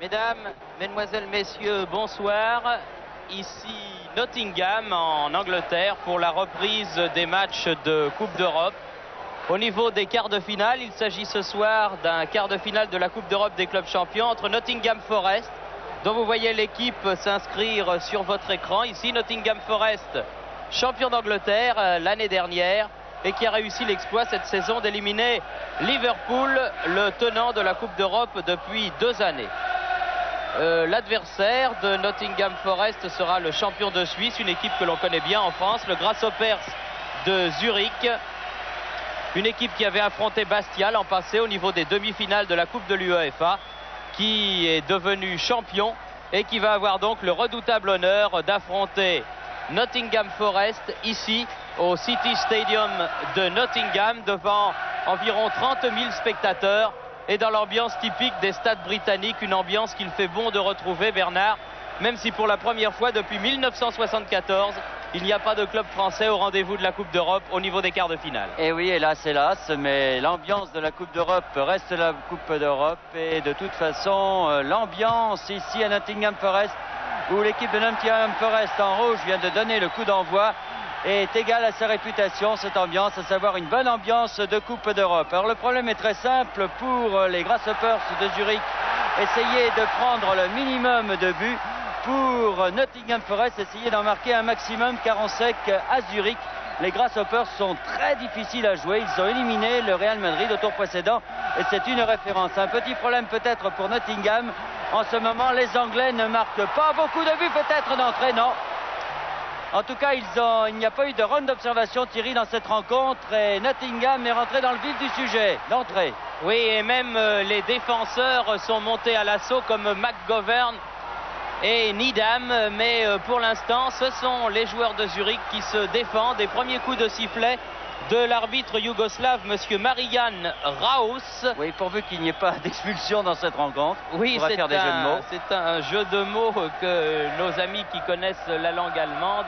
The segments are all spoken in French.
Mesdames, Mesdemoiselles, Messieurs, bonsoir. Ici Nottingham en Angleterre pour la reprise des matchs de Coupe d'Europe. Au niveau des quarts de finale, il s'agit ce soir d'un quart de finale de la Coupe d'Europe des clubs champions entre Nottingham Forest, dont vous voyez l'équipe s'inscrire sur votre écran. Ici Nottingham Forest, champion d'Angleterre l'année dernière et qui a réussi l'exploit cette saison d'éliminer Liverpool, le tenant de la Coupe d'Europe depuis 2 années. L'adversaire de Nottingham Forest sera le champion de Suisse, une équipe que l'on connaît bien en France, le Grasshoppers de Zurich. Une équipe qui avait affronté Bastia l'an passé au niveau des demi-finales de la Coupe de l'UEFA, qui est devenu champion et qui va avoir donc le redoutable honneur d'affronter Nottingham Forest ici au City Stadium de Nottingham devant environ 30 000 spectateurs et dans l'ambiance typique des stades britanniques, une ambiance qu'il fait bon de retrouver, Bernard, même si pour la première fois depuis 1974, il n'y a pas de club français au rendez-vous de la Coupe d'Europe au niveau des quarts de finale. Et oui, hélas, hélas, mais l'ambiance de la Coupe d'Europe reste la Coupe d'Europe. Et de toute façon, l'ambiance ici à Nottingham Forest, où l'équipe de Nottingham Forest en rouge vient de donner le coup d'envoi, est égale à sa réputation, cette ambiance, à savoir une bonne ambiance de Coupe d'Europe. Alors le problème est très simple pour les Grasshoppers de Zurich, essayer de prendre le minimum de buts. Pour Nottingham Forest, essayer d'en marquer un maximum car on sait qu'à Zurich, les Grasshoppers sont très difficiles à jouer. Ils ont éliminé le Real Madrid au tour précédent et c'est une référence. Un petit problème peut-être pour Nottingham. En ce moment, les Anglais ne marquent pas beaucoup de buts peut-être d'entrée, non. En tout cas, il n'y a pas eu de round d'observation, Thierry, dans cette rencontre et Nottingham est rentré dans le vif du sujet d'entrée. Oui, et même les défenseurs sont montés à l'assaut comme McGovern et Needham, mais pour l'instant, ce sont les joueurs de Zurich qui se défendent. Des premiers coups de sifflet de l'arbitre yougoslave, monsieur Marijan Raus. Oui, pourvu qu'il n'y ait pas d'expulsion dans cette rencontre. Oui, c'est un jeu de mots que nos amis qui connaissent la langue allemande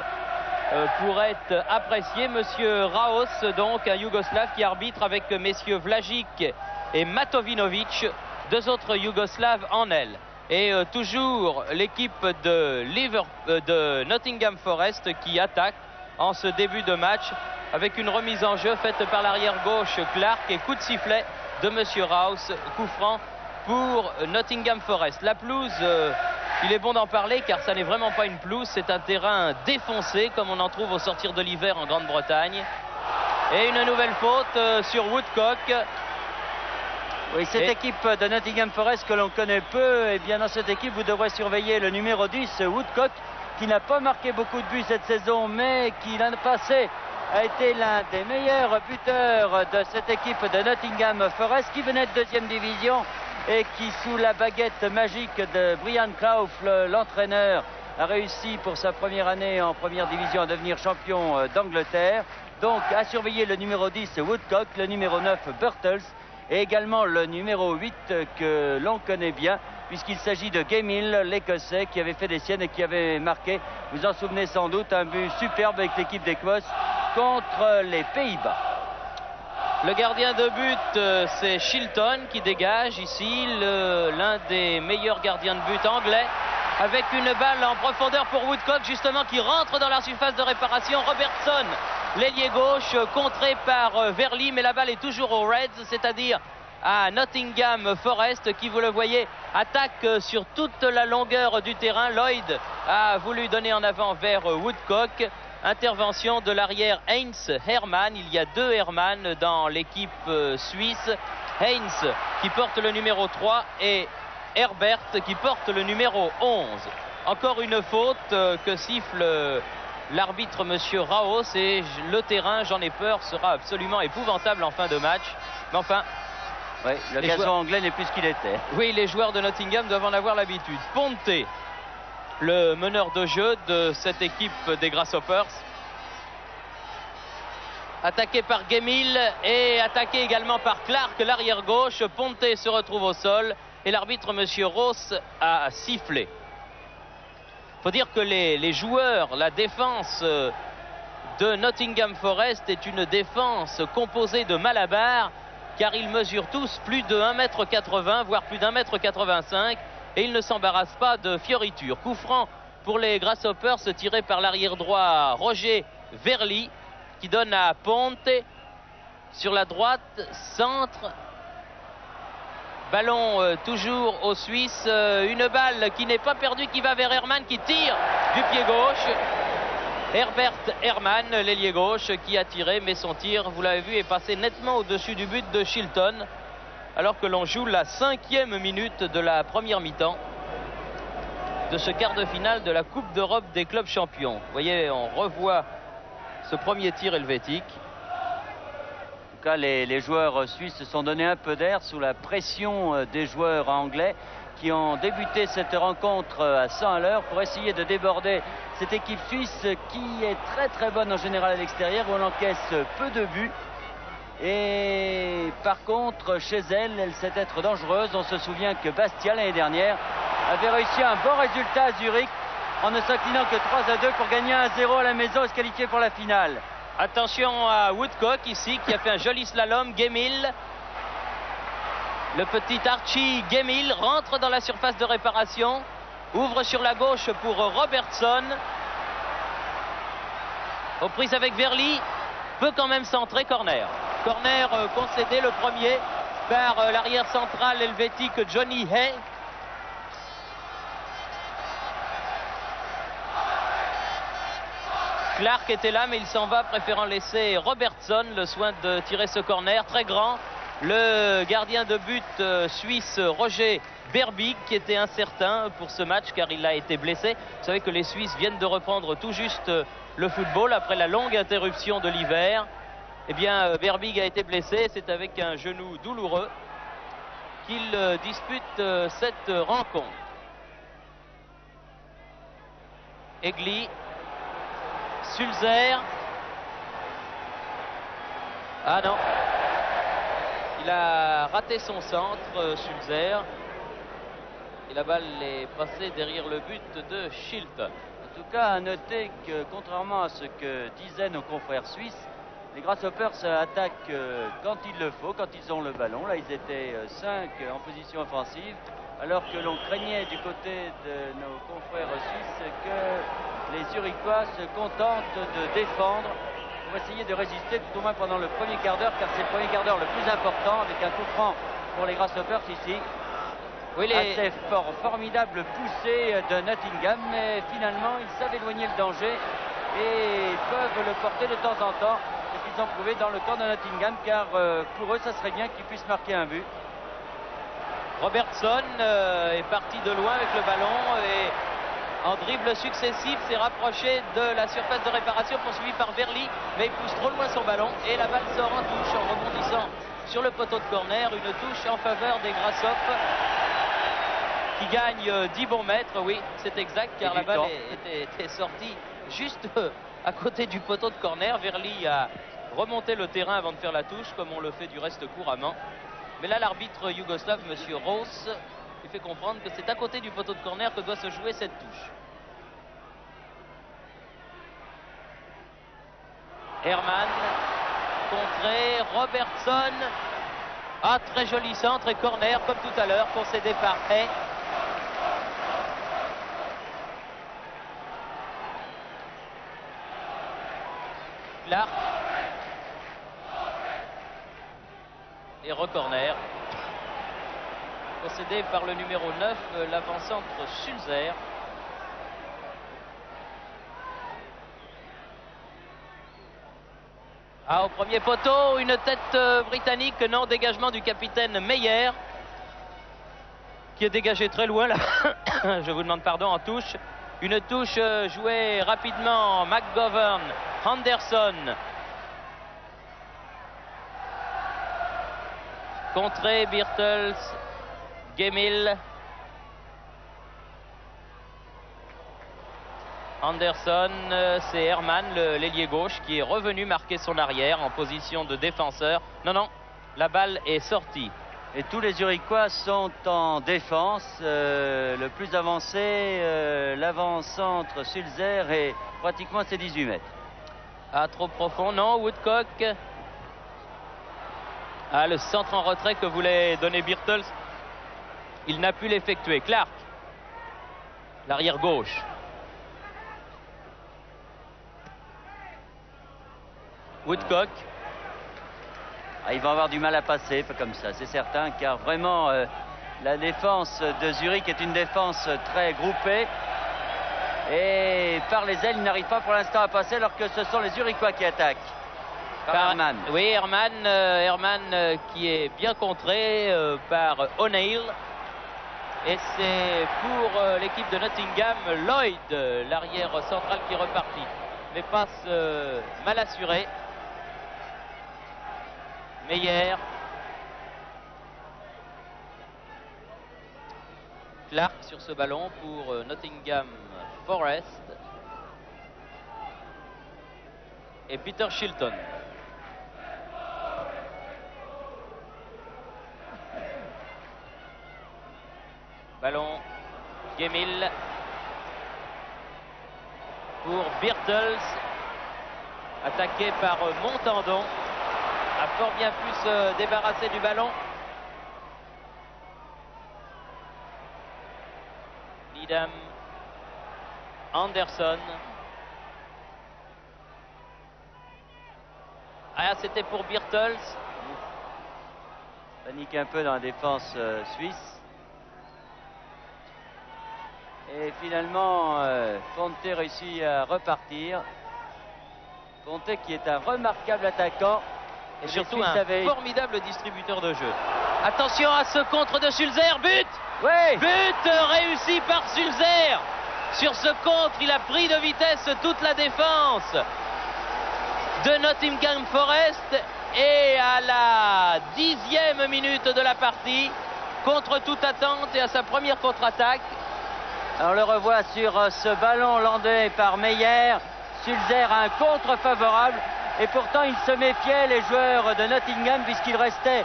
pourraient apprécier. Monsieur Raus, donc un yougoslave qui arbitre avec messieurs Vlagic et Matovinovic, 2 autres yougoslaves en aile. Et toujours l'équipe de Nottingham Forest qui attaque en ce début de match avec une remise en jeu faite par l'arrière gauche Clark et coup de sifflet de monsieur Raus, coup franc pour Nottingham Forest. La pelouse, il est bon d'en parler car ça n'est vraiment pas une pelouse, c'est un terrain défoncé comme on en trouve au sortir de l'hiver en Grande-Bretagne. Et une nouvelle faute sur Woodcock. Oui, cette équipe de Nottingham Forest que l'on connaît peu, et bien dans cette équipe vous devrez surveiller le numéro 10, Woodcock, qui n'a pas marqué beaucoup de buts cette saison, mais qui l'an passé a été l'un des meilleurs buteurs de cette équipe de Nottingham Forest, qui venait de 2e division et qui, sous la baguette magique de Brian Clough, l'entraîneur, a réussi pour sa première année en première division à devenir champion d'Angleterre. Donc à surveiller le numéro 10, Woodcock, le numéro 9, Birtles, et également le numéro 8 que l'on connaît bien, puisqu'il s'agit de Gamill, l'Écossais, qui avait fait des siennes et qui avait marqué, vous en souvenez sans doute, un but superbe avec l'équipe d'Écosse contre les Pays-Bas. Le gardien de but, c'est Shilton qui dégage ici, l'un des meilleurs gardiens de but anglais, avec une balle en profondeur pour Woodcock, justement, qui rentre dans la surface de réparation. Robertson, l'ailier gauche, contré par Verly, mais la balle est toujours aux Reds, c'est-à-dire à Nottingham Forest, qui, vous le voyez, attaque sur toute la longueur du terrain. Lloyd a voulu donner en avant vers Woodcock. Intervention de l'arrière Heinz Hermann. Il y a 2 Hermann dans l'équipe suisse. Heinz qui porte le numéro 3 et Herbert qui porte le numéro 11. Encore une faute que siffle l'arbitre monsieur Raos, et le terrain, j'en ai peur, sera absolument épouvantable en fin de match. Mais enfin, oui, le gazon anglais n'est plus ce qu'il était. Oui, les joueurs de Nottingham doivent en avoir l'habitude. Ponte, le meneur de jeu de cette équipe des Grasshoppers, attaqué par Gamill et attaqué également par Clark, l'arrière gauche. Ponte se retrouve au sol et l'arbitre monsieur Ross a sifflé. Il faut dire que les joueurs, la défense de Nottingham Forest est une défense composée de malabars, car ils mesurent tous plus de 1,80 m, voire plus d'1,85 m. et il ne s'embarrasse pas de fioritures. Coup franc pour les Grasshoppers, tiré par l'arrière droit Roger Verly, qui donne à Ponte sur la droite, centre. Ballon toujours aux Suisses, une balle qui n'est pas perdue, qui va vers Hermann, qui tire du pied gauche. Herbert Hermann, l'ailier gauche, qui a tiré, mais son tir, vous l'avez vu, est passé nettement au-dessus du but de Shilton, alors que l'on joue la 5e minute de la première mi-temps de ce quart de finale de la Coupe d'Europe des clubs champions. Vous voyez, on revoit ce premier tir helvétique. En tout cas, les joueurs suisses se sont donné un peu d'air sous la pression des joueurs anglais qui ont débuté cette rencontre à 100 à l'heure pour essayer de déborder cette équipe suisse qui est très bonne en général à l'extérieur, où on encaisse peu de buts. Et par contre, chez elle sait être dangereuse. On se souvient que Bastia, l'année dernière, avait réussi un bon résultat à Zurich en ne s'inclinant que 3-2 pour gagner 1-0 à la maison et se qualifier pour la finale. Attention à Woodcock ici, qui a fait un joli slalom. Gemmill, le petit Archie Gemmill, rentre dans la surface de réparation, ouvre sur la gauche pour Robertson, aux prises avec Verly, peut quand même centrer. Corner concédé, le premier par l'arrière central helvétique Johnny Hay. Clark était là, mais il s'en va, préférant laisser Robertson le soin de tirer ce corner très grand. Le gardien de but suisse Roger Berbig, qui était incertain pour ce match car il a été blessé. Vous savez que les Suisses viennent de reprendre tout juste le football après la longue interruption de l'hiver. Eh bien, Berbig a été blessé, c'est avec un genou douloureux qu'il dispute cette rencontre. Egli, Sulzer. Ah non, il a raté son centre, Sulzer. Et la balle est passée derrière le but de Shilton. En tout cas, à noter que contrairement à ce que disaient nos confrères suisses, les Grasshoppers attaquent quand il le faut, quand ils ont le ballon. Là, ils étaient 5 en position offensive, alors que l'on craignait du côté de nos confrères suisses que les Zurichois se contentent de défendre pour essayer de résister tout au moins pendant le premier quart d'heure, car c'est le premier quart d'heure le plus important, avec un coup franc pour les Grasshoppers ici. Oui, assez fort, formidable poussée de Nottingham, mais finalement ils savent éloigner le danger et peuvent le porter de temps en temps. C'est ce qu'ils ont prouvé dans le camp de Nottingham, car pour eux ça serait bien qu'ils puissent marquer un but. Robertson est parti de loin avec le ballon et en dribble successif s'est rapproché de la surface de réparation, poursuivi par Verly, mais il pousse trop loin son ballon et la balle sort en touche en rebondissant sur le poteau de corner. Une touche en faveur des Grasshoppers qui gagne 10 bons mètres. Oui, c'est exact, car la balle était sortie juste à côté du poteau de corner. Verly a remonté le terrain avant de faire la touche, comme on le fait du reste couramment. Mais là, l'arbitre yougoslave, M. Ross, lui fait comprendre que c'est à côté du poteau de corner que doit se jouer cette touche. Hermann, contré, Robertson. Ah, très joli centre et corner, comme tout à l'heure, concédé par Hay. Clark. Et re-corner. Concédé par le numéro 9, l'avant-centre Sulzer. Ah, au premier poteau, une tête britannique, non, dégagement du capitaine Meyer, qui est dégagé très loin là. Je vous demande pardon, en touche. Une touche jouée rapidement, McGovern, Henderson. Contré, Birtles, Gemmill. Anderson, c'est Hermann, l'ailier gauche, qui est revenu marquer son arrière en position de défenseur. Non, non, la balle est sortie. Et tous les Zurichois sont en défense. Le plus avancé, l'avant-centre Sulzer, est pratiquement à ses 18 mètres. Ah, trop profond, non, Woodcock. Ah, le centre en retrait que voulait donner Birtles. Il n'a pu l'effectuer. Clark, l'arrière gauche. Woodcock. Ah, il va avoir du mal à passer comme ça, c'est certain, car vraiment la défense de Zurich est une défense très groupée. Et par les ailes, il n'arrive pas pour l'instant à passer, alors que ce sont les Zurichois qui attaquent. Par Herman. Oui, Herman qui est bien contré par O'Neill. Et c'est pour l'équipe de Nottingham, Lloyd, l'arrière central qui est reparti. Mais passe mal assuré. Meyer. Clark sur ce ballon pour Nottingham Forest. Et Peter Shilton. Ballon Gemmill pour Birtles, attaqué par Montandon, a fort bien pu se débarrasser du ballon. Needham, Anderson. Ah, c'était pour Birtles. Panique un peu dans la défense suisse. Et finalement, Fonte réussit à repartir. Fonte qui est un remarquable attaquant. Et surtout un formidable distributeur de jeu. Attention à ce contre de Sulzer, but! Oui! But réussi par Sulzer! Sur ce contre, il a pris de vitesse toute la défense de Nottingham Forest. Et à la 10e minute de la partie, contre toute attente et à sa première contre-attaque. On le revoit sur ce ballon landais par Meyer. Sulzer a un contre favorable. Et pourtant, il se méfiait, les joueurs de Nottingham, puisqu'il restait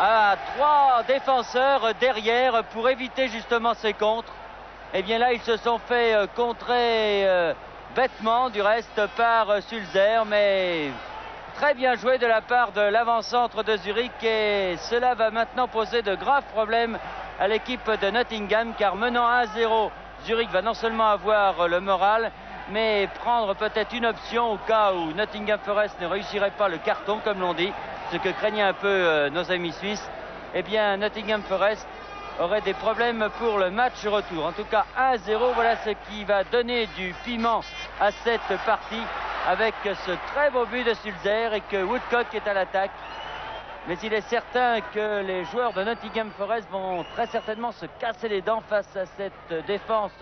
à 3 défenseurs derrière pour éviter justement ces contres. Et bien là, ils se sont fait contrer bêtement, du reste, par Sulzer. Mais très bien joué de la part de l'avant-centre de Zurich. Et cela va maintenant poser de graves problèmes à l'équipe de Nottingham, car menant 1-0, Zurich va non seulement avoir le moral, mais prendre peut-être une option au cas où Nottingham Forest ne réussirait pas le carton, comme l'on dit, ce que craignaient un peu nos amis suisses. Eh bien, Nottingham Forest aurait des problèmes pour le match retour. En tout cas, 1-0, voilà ce qui va donner du piment à cette partie, avec ce très beau but de Sulzer et que Woodcock est à l'attaque. Mais il est certain que les joueurs de Nottingham Forest vont très certainement se casser les dents face à cette défense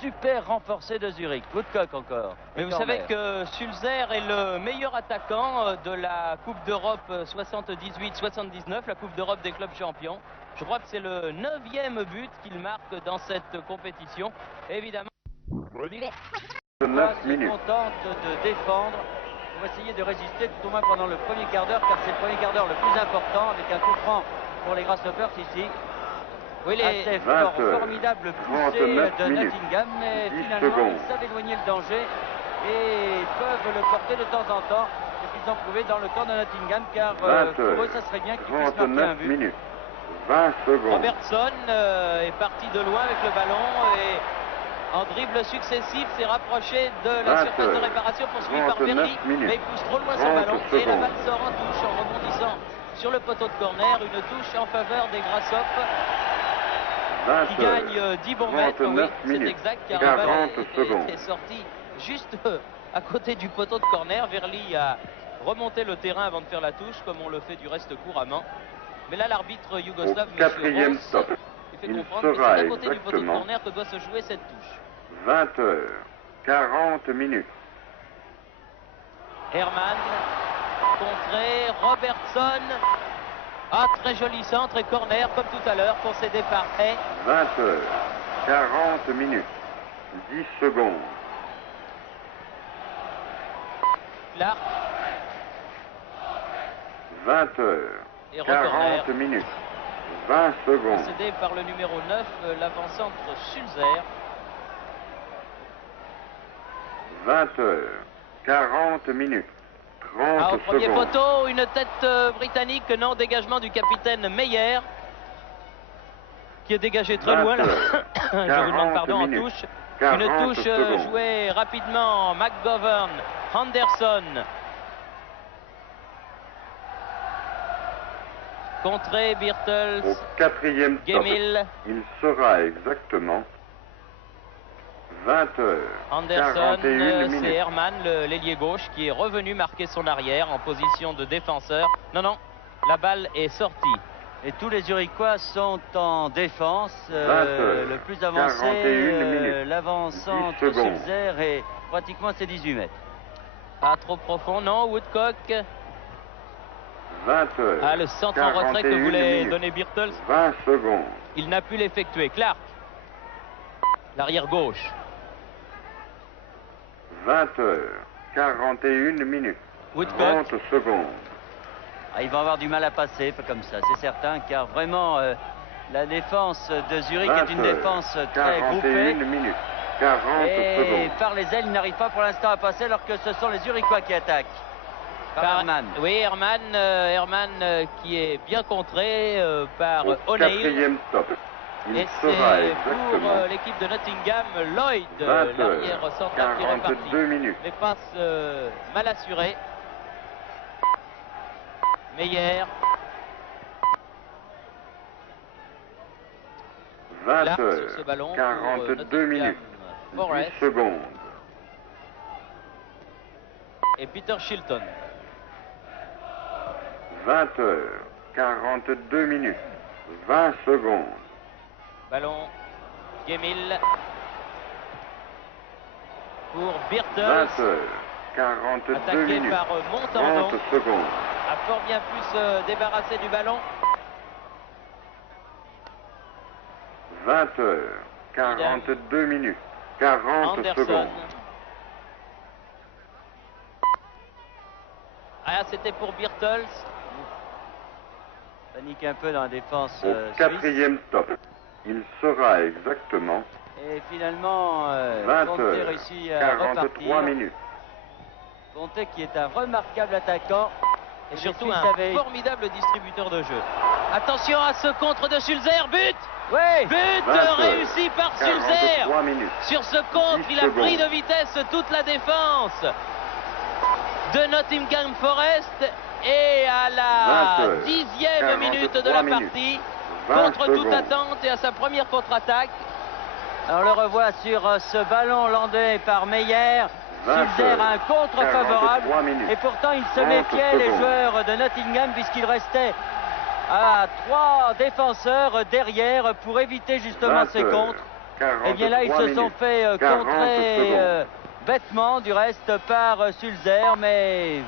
super renforcée de Zurich. Woodcock encore. Mais vous savez que Sulzer est le meilleur attaquant de la Coupe d'Europe 78-79, la Coupe d'Europe des clubs champions. Je crois que c'est le 9e but qu'il marque dans cette compétition. Évidemment, se contente de défendre pour essayer de résister tout au moins pendant le premier quart d'heure, car c'est le premier quart d'heure le plus important, avec un coup franc pour les Grasshoppers ici. Oui, assez fort, formidable poussée de Nottingham, mais finalement ils savent éloigner le danger et peuvent le porter de temps en temps. C'est ce qu'ils ont prouvé dans le camp de Nottingham, car pour eux ça serait bien qu'ils puissent marquer un but. 20 secondes. Robertson est parti de loin avec le ballon et en dribble successif s'est rapproché de la surface de réparation poursuivi par Berry, mais il pousse trop loin son ballon et la balle sort en touche en rebondissant sur le poteau de corner. Une touche en faveur des Grasshoppers qui gagne 10 bons mètres. Oui, c'est exact, car la balle est sortie juste à côté du poteau de corner. Verly a remonté le terrain avant de faire la touche, comme on le fait du reste couramment. Mais là, l'arbitre yougoslave, M. Rose, il fait comprendre que c'est à côté du poteau de corner que doit se jouer cette touche. 20h40. Herman, contré, Robertson. Ah, très joli centre et corner, comme tout à l'heure, concédé par Hay. 20h40. 10 secondes. Clark. 20h40. 20 secondes. Concédé par le numéro 9, l'avant-centre Sulzer. 20h40. 30 au premier secondes. poteau, une tête britannique, non, dégagement du capitaine Meyer, qui est dégagé très loin. Là. Je vous demande pardon, en touche. Une touche jouée rapidement. McGovern, Anderson. Contré, Birtles. Au 4e stop, Gemmill. il sera exactement 20 heures. Anderson, 41 c'est minutes. Herman, l'ailier gauche, qui est revenu marquer son arrière en position de défenseur. Non, non, la balle est sortie. Et tous les Zurichois sont en défense. 20 heures, Le plus 41 avancé, minutes, l'avant-centre 10 secondes. Sulzer est pratiquement à ses 18 mètres. Ah, trop profond, non, Woodcock. 20 heures. Ah, le centre en retrait que 41 voulait minutes, donner Birtles. 20 secondes. Il n'a pu l'effectuer. Clark, l'arrière gauche. 20 heures. 41 minutes. Woodcock. 30 secondes. Ah, il va avoir du mal à passer comme ça, c'est certain, car vraiment la défense de Zurich 20 est une heures, défense très 41 groupée. minutes. 40 Et secondes. par les ailes, il n'arrive pas pour l'instant à passer, alors que ce sont les Zurichois qui attaquent. Par Herman. Oui, Herman qui est bien contré par Au O'Neill. 4e stop, il Et sera c'est exactement pour l'équipe de Nottingham, Lloyd, 20 heures. l'arrière central qui est reparti. 42 minutes. Les passes mal assurées. Meyer, 20 Clark heures. sur ce ballon pour 42 Nottingham minutes. Forest 10 secondes. et Peter Shilton. 20 heures. 42 minutes. 20 secondes. Ballon, Gemmill pour 20 Birtles, heures. 42 attaqué minutes. par Montandon, 30 secondes. a fort bien pu se débarrasser du ballon. 20 heures. 42 minutes. 40 Anderson. secondes. Ah, c'était pour Birtles. Panique un peu dans la défense Au suisse. 4e stop, il sera exactement Et finalement, 20 Conte heures. réussit à 43 repartir. minutes. Conte qui est un remarquable attaquant. Et les surtout Suisses un avaient- formidable distributeur de jeu. Attention à ce contre de Sulzer, but! Oui. But 20 heures. réussi par Sulzer! 43 minutes. Sur ce contre, 10 il a pris secondes. de vitesse toute la défense de Nottingham Forest. Et à 20 la heures. 10e minute de 43 la minutes. partie, 20 contre toute secondes. attente et à sa première contre-attaque, On le revoit sur ce ballon hollandais par Meyer. 20 Sulzer a un contre 43 favorable. minutes. Et pourtant, il se 30 méfiait, les secondes. joueurs de Nottingham, puisqu'il restait à 3 défenseurs derrière pour éviter justement 20 ces heures. contres. Et bien là, ils 43 se sont minutes. fait 40 contrer secondes. bêtement du reste par Sulzer, mais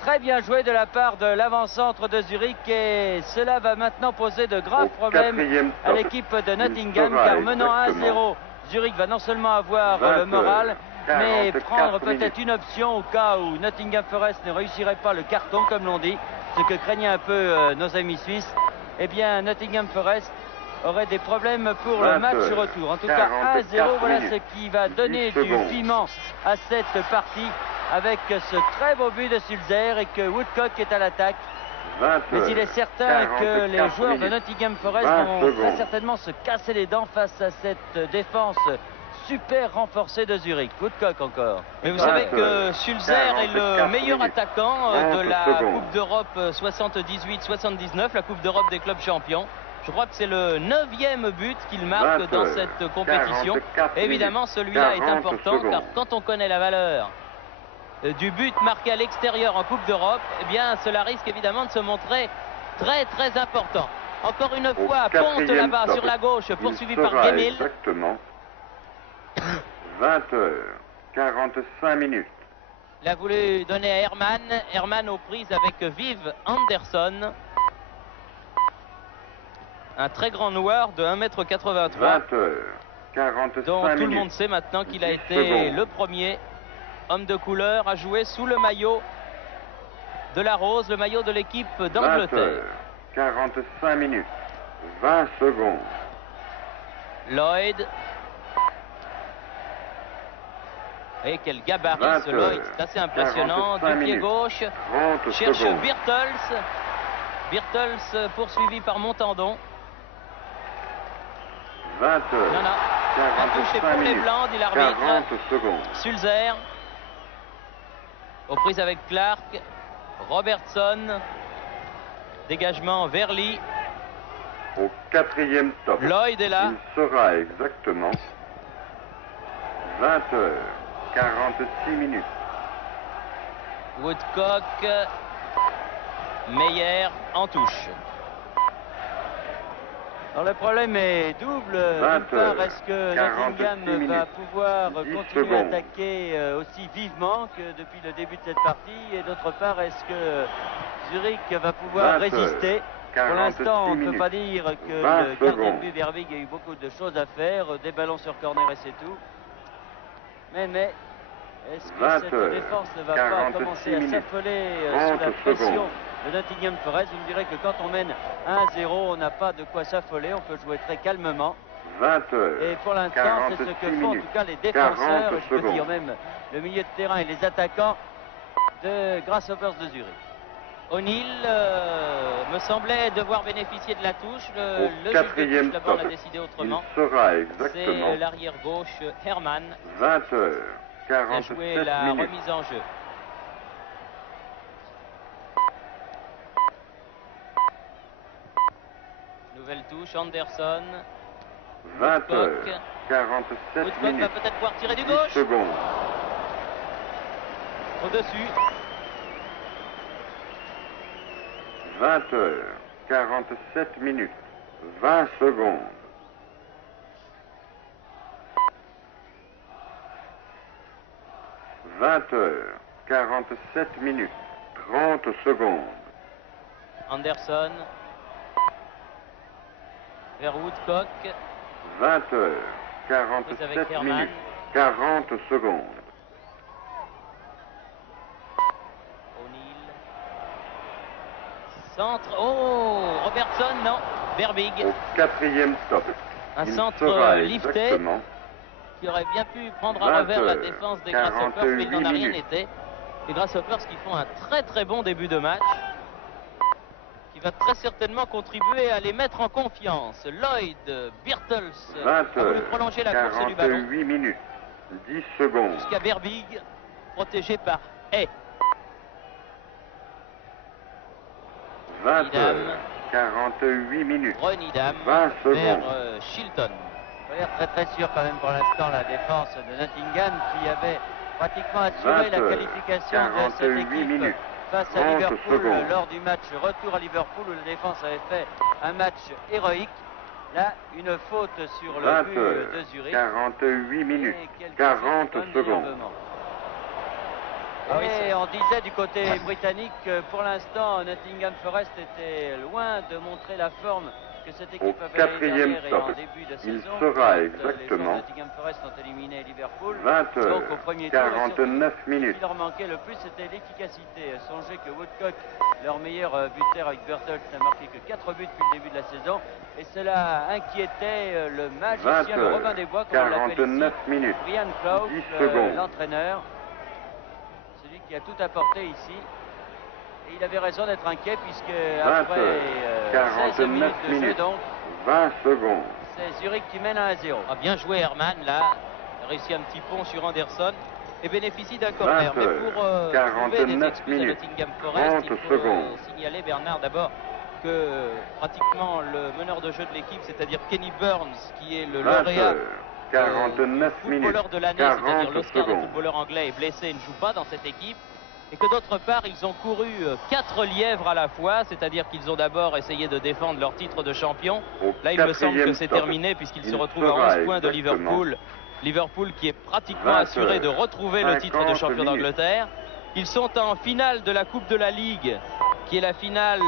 très bien joué de la part de l'avant-centre de Zurich, et cela va maintenant poser de graves Au problèmes 4e à stop, l'équipe de il Nottingham, sera car menant 1-0, exactement Zurich va non seulement avoir 20 le moral, heures, mais 44 prendre peut-être minutes. une option au cas où Nottingham Forest ne réussirait pas le carton, comme l'on dit, ce que craignaient un peu nos amis suisses. Eh bien, Nottingham Forest aurait des problèmes pour le 20 match heures, retour. En tout cas, 1-0, 44 voilà minutes, ce qui va 10 donner du secondes. piment à cette partie, avec ce très beau but de Sulzer et que Woodcock est à l'attaque. 20 Mais il est heures. certain que les 44 joueurs de minutes. Nottingham Forest 20 vont très secondes. certainement se casser les dents face à cette défense super renforcée de Zurich. Woodcock encore. Mais vous 20 savez que heures, Sulzer est le 44 meilleur minutes, attaquant de 30 la secondes. Coupe d'Europe 78-79, la Coupe d'Europe des clubs champions. Je crois que c'est le 9e but qu'il marque 20 dans heures, cette compétition. 44 Évidemment, minutes, celui-là est 40 important car secondes. quand on connaît la valeur du but marqué à l'extérieur en Coupe d'Europe, eh bien, cela risque évidemment de se montrer très très important. Encore une Au fois, Ponte 4e là-bas stop, sur la gauche, il poursuivi par sera Gemmill. exactement 20 heures. 45 minutes. Il a voulu donner à Herman. Herman aux prises avec Viv Anderson. Un très grand noir de 1,83 m. 20 heures. 45 dont tout minutes. le monde sait maintenant qu'il a 10 été secondes. le premier homme de couleur à jouer sous le maillot de la Rose, le maillot de l'équipe 20 d'Angleterre. heures. 45 minutes. 20 secondes. Lloyd. Et quel gabarit 20 ce Lloyd, heures, c'est assez impressionnant. 45 Du pied minutes. gauche, 30 cherche secondes. Birtles. Birtles poursuivi par Montandon. 20 Non, heures. non. Un toucher 45 pour les minutes. Blancs, dit l'arbitre. 40 secondes. Sulzer. Aux prises avec Clark. Robertson. Dégagement Verly. Au 4e stop. Lloyd est là. Il sera exactement 20 heures. 46 minutes. Woodcock. Meyer en touche. Alors le problème est double. 20 D'une part, est-ce que 46 Nottingham va minutes, pouvoir 10 continuer secondes. à attaquer aussi vivement que depuis le début de cette partie? Et d'autre part, est-ce que Zurich va pouvoir 20 résister? Pour 46 l'instant, on ne peut minutes. pas dire que 20 le gardien de secondes. but Verbeek a eu beaucoup de choses à faire. Des ballons sur corner et c'est tout. Mais est-ce que 20 cette heures, défense ne va pas 46 commencer à minutes, s'affoler 30 sous la pression secondes. de Nottingham Forest? Vous me direz que quand on mène 1-0, on n'a pas de quoi s'affoler, on peut jouer très calmement. 20 heures. Et pour l'instant, c'est ce que 46 font en minutes, tout cas les défenseurs, 40 et je peux dire secondes. même le milieu de terrain et les attaquants de Grasshoppers de Zurich. O'Neill me semblait devoir bénéficier de la touche. Au Le juge de 4e touche là-bas en a stop. décidé Il autrement. sera C'est exactement l'arrière gauche Herman 20 heures. qui a 47 joué la minutes. remise en jeu. Nouvelle touche, Anderson. 20 Woodcock. heures. 47 Woodcock va minutes. peut-être pouvoir tirer du 10 gauche. secondes. Au-dessus. 20 heures. 47 minutes. 20 secondes. 20 heures. 47 minutes. 30 secondes. Anderson. Vers Woodcock. 20 heures. Avec 47 Herman. minutes. 40 secondes. O'Neill. Centre. Oh, Robertson, non. Verbeek. Au 4e stop. Un Il centre sera lifté exactement qui aurait bien pu prendre à 20 revers la heures, défense des Grasshoppers, mais il n'en a 48 rien minutes. été. Les Grasshoppers qui font un très bon début de match, qui va très certainement contribuer à les mettre en confiance. Lloyd, Birtles 20 a voulu heures. prolonger la course du ballon 48 minutes. 10 secondes. jusqu'à Verbeek, protégé par Hay. 20 Needham. heures. 48 minutes. Renidam 20 secondes. vers Shilton. Ça a l'air très sûr quand même pour l'instant la défense de Nottingham qui avait pratiquement assuré 20 la heures, qualification de cette 48 équipe minutes, face à 30 Liverpool secondes. lors du match retour à Liverpool où la défense avait fait un match héroïque. Là, une faute sur le 20 but heures. de Zurich. 48 minutes. Et quelques 40 secondes secondes. d'énervement. Ah oui, Et on disait du côté britannique que pour l'instant Nottingham Forest était loin de montrer la forme que cette équipe Au avait l'année 4e dernière et en stop. début de Il saison. sera quand les exactement joueurs de Nottingham Forest ont éliminé Liverpool. 20 Donc heures. au premier tour, et surtout, 49 ce minutes. qui leur manquait le plus, c'était l'efficacité. Songez que Woodcock, leur meilleur buteur avec Birtles, n'a marqué que 4 buts depuis le début de la saison. Et cela inquiétait le 20 magicien, le heures. Robin des Bois, comme on l'appelle 49 ici, minutes. Brian Clough, 10 secondes. l'entraîneur. Celui qui a tout apporté ici. Et il avait raison d'être inquiet puisque 20 après heures. 16 minutes 49 de jeu, minutes. donc, 20 secondes. c'est Zurich qui mène à 1-0. A bien joué Herman là, il a réussi un petit pont sur Anderson et bénéficie d'un corner. 20 Mais heures, pour trouver 49 des excuses à minutes, Nottingham Forest, 30 il faut secondes. signaler Bernard d'abord que pratiquement le meneur de jeu de l'équipe, c'est-à-dire Kenny Burns, qui est le 20 lauréat heures. 49 du minutes. footballeur de l'année, c'est-à-dire 40 l'Oscar de secondes. footballeur anglais, est blessé et ne joue pas dans cette équipe. Et que d'autre part, ils ont couru 4 lièvres à la fois, c'est-à-dire qu'ils ont d'abord essayé de défendre leur titre de champion. Au Là, il me semble que 4e c'est stop. terminé puisqu'ils se Il retrouvent à sera 11 points de exactement Liverpool. Liverpool qui est pratiquement 20 assuré de heures, retrouver le titre de 50 champion minutes. d'Angleterre. Ils sont en finale de la Coupe de la Ligue, qui est la finale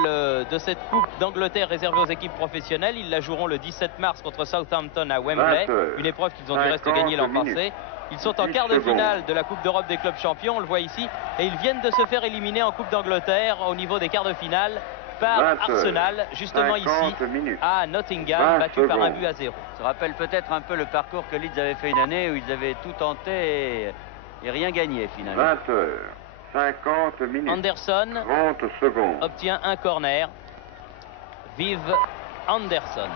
de cette Coupe d'Angleterre réservée aux équipes professionnelles. Ils la joueront le 17 mars contre Southampton à Wembley, 20 heures, une épreuve qu'ils ont du reste 50 gagnée l'an minutes. passé. Ils sont en 10 quart de secondes. finale de la Coupe d'Europe des clubs champions, on le voit ici, et ils viennent de se faire éliminer en Coupe d'Angleterre au niveau des quarts de finale par 20 heures, Arsenal, justement 50 ici minutes. à Nottingham, 20 battu par un secondes. but à 0. Ça rappelle peut-être un peu le parcours que Leeds avait fait une année où ils avaient tout tenté et rien gagné finalement. 20 heures. 50 minutes. Anderson 30 secondes. obtient un corner. Vive Anderson.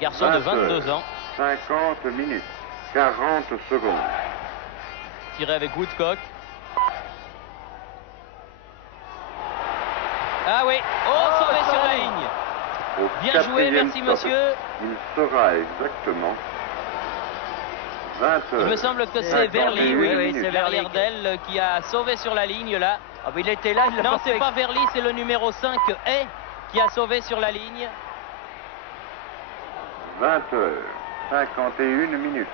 Garçon de 22 ans. 50 minutes, 40 secondes. Tiré avec Woodcock. Ah oui, oh, sauvé sur la ligne. Au Bien joué, quatrième merci stop, monsieur. il sera exactement 20 Il me heures. semble que c'est 51 Verly, oui, minutes. c'est l'arrière d'elle qui a sauvé sur la ligne là. Ah, mais il était là, il l'a Non, pas c'est fait. pas Verly, c'est le numéro 5, Hay, qui a sauvé sur la ligne. 20 heures, 51 minutes,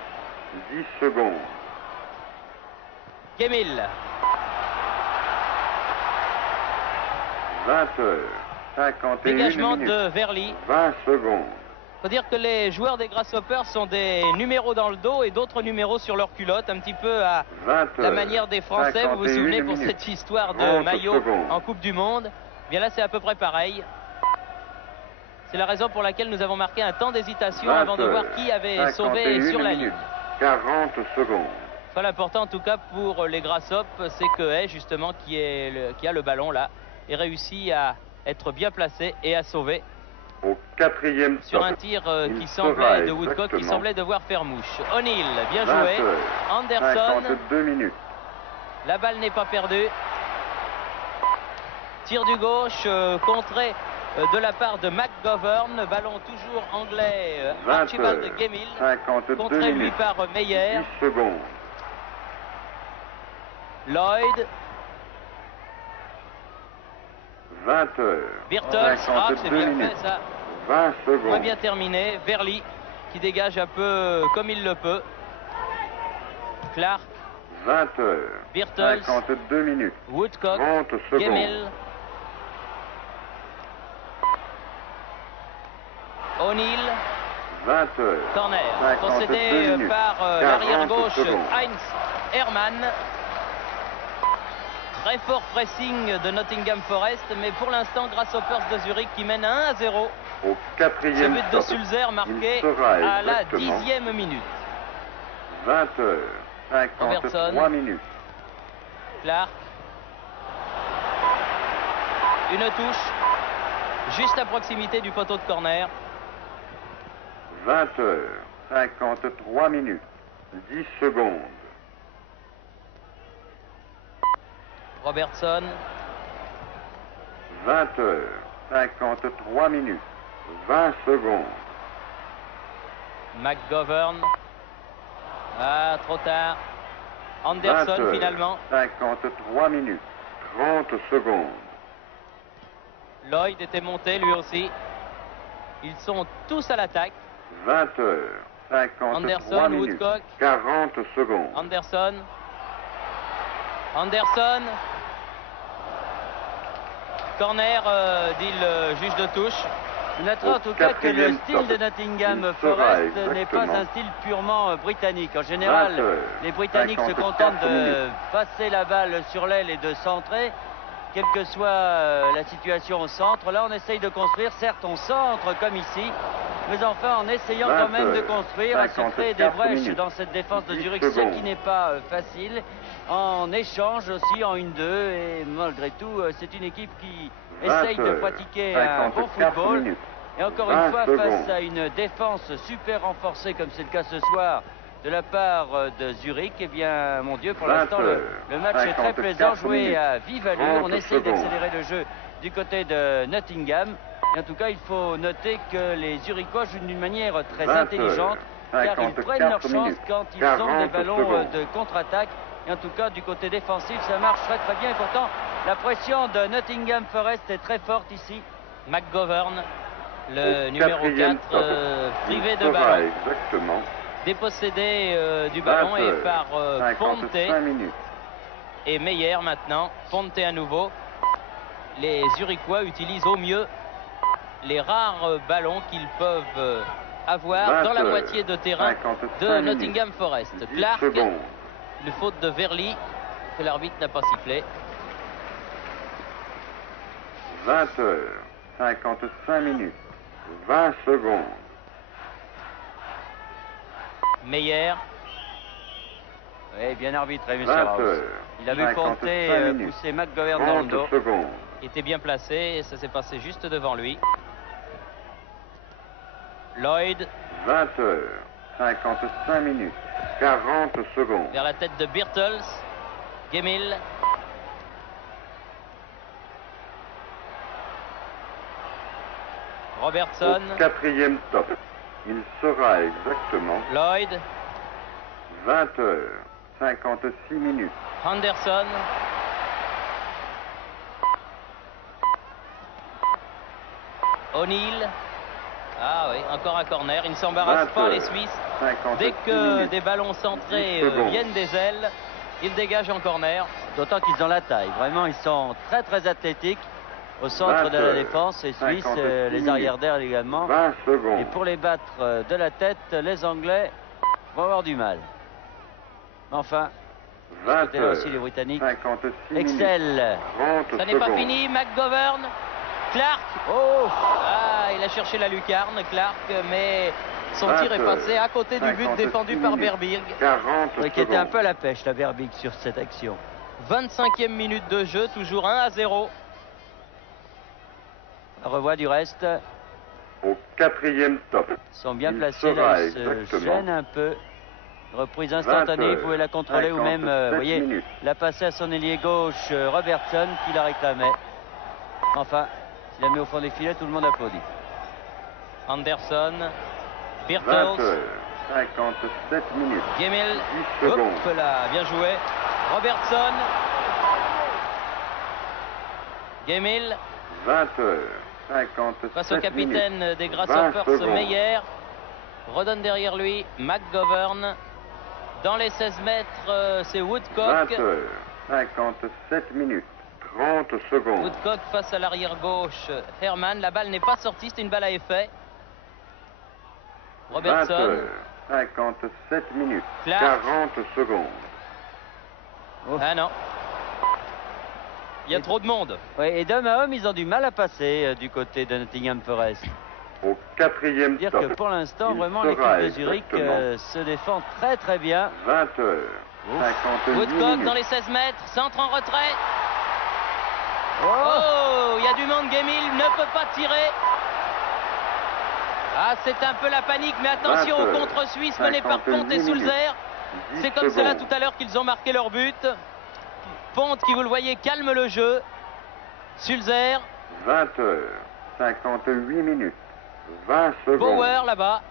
10 secondes. Gemil. 20 heures, 51 Dégagement minutes, de Verly. 20 secondes. Faut dire que les joueurs des Grasshoppers sont des numéros dans le dos et d'autres numéros sur leur culotte, un petit peu à 20 la heures, manière des Français. Vous vous 51 souvenez pour minutes, cette histoire de 30 maillot secondes. en Coupe du Monde? Bien là, c'est à peu près pareil. C'est la raison pour laquelle nous avons marqué un temps d'hésitation 20 avant de voir heures, qui avait sauvé 51 sur la ligne. minutes, 40 secondes. Enfin, l'important en tout cas pour les Grasshoppers, c'est que Hay, justement, qui a le ballon là, ait réussi à être bien placé et à sauver Au quatrième sur stop, un tir il qui sera semblait de Woodcock qui exactement semblait devoir faire mouche. O'Neill, bien 20 joué. heures, Anderson, 52 minutes. la balle n'est pas perdue. Tir du gauche contré de la part de McGovern. Ballon toujours anglais. 20 Archibald heures, Gemmill. 52 Contré lui minutes, par Meyer. 10 secondes. Lloyd. 20 heures, Birtles. Ah, c'est 52 bien minutes, fait ça. 20 Moins secondes. bien terminé. Verly qui dégage un peu comme il le peut. Clark. 20 heures, Birtles. 52 minutes, Woodcock. 30 secondes. Gemmill. O'Neill. 20 heures, Corner. 52 Concédé minutes, par 40 l'arrière gauche secondes. Heinz Hermann. Très fort pressing de Nottingham Forest, mais pour l'instant Grasshoppers de Zurich qui mène 1-0. Au Ce quatrième but de stop, Sulzer marqué il sera à la exactement 10e minute. 20 heures, 53 Robertson. minutes. Clark. Une touche juste à proximité du poteau de corner. 20 heures, 53 minutes, 10 secondes. Robertson. 20 heures, 53 minutes, 20 secondes. McGovern. Ah, trop tard. 20 Anderson heures, finalement. 53 minutes, 30 secondes. Lloyd était monté lui aussi. Ils sont tous à l'attaque. 20 heures, 53 Anderson, minutes, Woodcock. 40 secondes. Anderson. Anderson. Corner, dit le juge de touche. Vous noterez en Au tout cas que le quatrième style de stop, Nottingham il sera Forest n'est pas exactement un style purement britannique. En général, 20 heures, les Britanniques se 54 contentent de minutes. passer la balle sur l'aile et de centrer, quelle que soit la situation au centre. Là, on essaye de construire. Certes, on centre comme ici, mais enfin, en essayant 20 quand même de heures, construire, à se créer des 54 brèches minutes, dans cette défense de 10 Zurich, ce secondes. qui n'est pas facile. En échange aussi, en 1-2, et malgré tout, c'est une équipe qui 20 essaye de heures, pratiquer un bon 54 football. minutes, Et encore 20 une fois, secondes. face à une défense super renforcée, comme c'est le cas ce soir, de la part de Zurich, eh bien, mon Dieu, pour 20 l'instant, le match est très 54 plaisant, joué minutes, à vive allure. 30 On essaye secondes. d'accélérer le jeu du côté de Nottingham. Et en tout cas, il faut noter que les Zurichois jouent d'une manière très 20 intelligente, car ils 54 prennent leur chance minutes, quand ils ont des 40 ballons secondes. de contre-attaque. Et en tout cas, du côté défensif, ça marche très très bien. Et pourtant, la pression de Nottingham Forest est très forte ici. McGovern, le Au numéro 4, quatrième stop, privé il de sera ballon. exactement Dépossédé du ballon 20 et heures, par Ponte 55 minutes. et Meyer maintenant. Ponte à nouveau. Les Zurichois utilisent au mieux les rares ballons qu'ils peuvent avoir 20 dans la heures, moitié de terrain 55 de minutes, Nottingham Forest. 10 Clark, secondes. une faute de Verly que l'arbitre n'a pas sifflé. 20 heures, 55 minutes, 20 secondes. Meyer, Oui, bien arbitré, M. 20 Rouse. heures, Il a vu 55 Ponte minutes, pousser McGovern dans le 30 dos. secondes. était bien placé et ça s'est passé juste devant lui. Lloyd 20 heures, 55 minutes, 40 secondes. vers la tête de Birtles. Gemmill. Robertson. Au quatrième top, il sera exactement Lloyd. 20 heures, 56 minutes. Anderson. O'Neill. Ah oui, encore un corner. Ils ne s'embarrassent 20 pas, les heures, Suisses. 56 Dès que minutes. des ballons centrés 10 secondes. viennent des ailes, ils dégagent en corner. D'autant qu'ils ont la taille. Vraiment, ils sont très très athlétiques au centre 20 de la heures, défense. Les Suisses, 56 les minutes. arrières d'air également. 20 Et secondes. pour les battre de la tête, les Anglais vont avoir du mal. Enfin, 20 côté là heures, aussi, les Britanniques 56 minutes. excellent. 30 Ça n'est pas secondes. fini. McGovern. Clark. Oh, Ah, il a cherché la lucarne, Clark, mais son tir est 20 heures, passé à côté du but 56 défendu par minutes. Berbig. 40 ouais, qui était un secondes. peu à la pêche, la Verbeek, sur cette action. 25e minute de jeu, toujours 1-0. On revoit du reste. Au quatrième top, Ils sont bien il placés sera là, ils se exactement gênent un peu. Reprise instantanée, vous pouvez la contrôler ou même, 57 voyez, minutes. la passer à son ailier gauche, Robertson, qui la réclamait. Enfin, s'il la met au fond des filets, tout le monde applaudit. Anderson. 20 Birtles. heures, 57 minutes. Gemmill. 10 secondes. Hop là, bien joué. Robertson. Gemmill. 20 heures, 57 Face au minutes. capitaine des 20 Grasshoppers, secondes. Meyer. Redonne derrière lui McGovern. Dans les 16 mètres, c'est 20 Woodcock. heures, 57 minutes. 30 secondes. Woodcock face à l'arrière gauche, Herman. La balle n'est pas sortie, c'est une balle à effet. 20 Robertson. heures, 57 minutes. Clark. 40 secondes. Ah non. Il y a trop de monde. Oui, et d'homme à homme, ils ont du mal à passer du côté de Nottingham Forest. Au quatrième Dire top, que pour l'instant, il vraiment, l'équipe sera de Zurich exactement se défend très très bien. 20 heures, 58 Woodcock minutes. dans les 16 mètres, centre en retrait. Oh, Oh, il y a du monde, Gemmill ne peut pas tirer. Ah, c'est un peu la panique, mais attention 20 au heures, contre suisse mené par 58 Ponte et Sulzer. 10 C'est comme cela secondes. tout à l'heure qu'ils ont marqué leur but. Ponte, qui vous le voyez, calme le jeu. Sulzer, 20 heures, 58 minutes. 20 secondes. Bauer là-bas.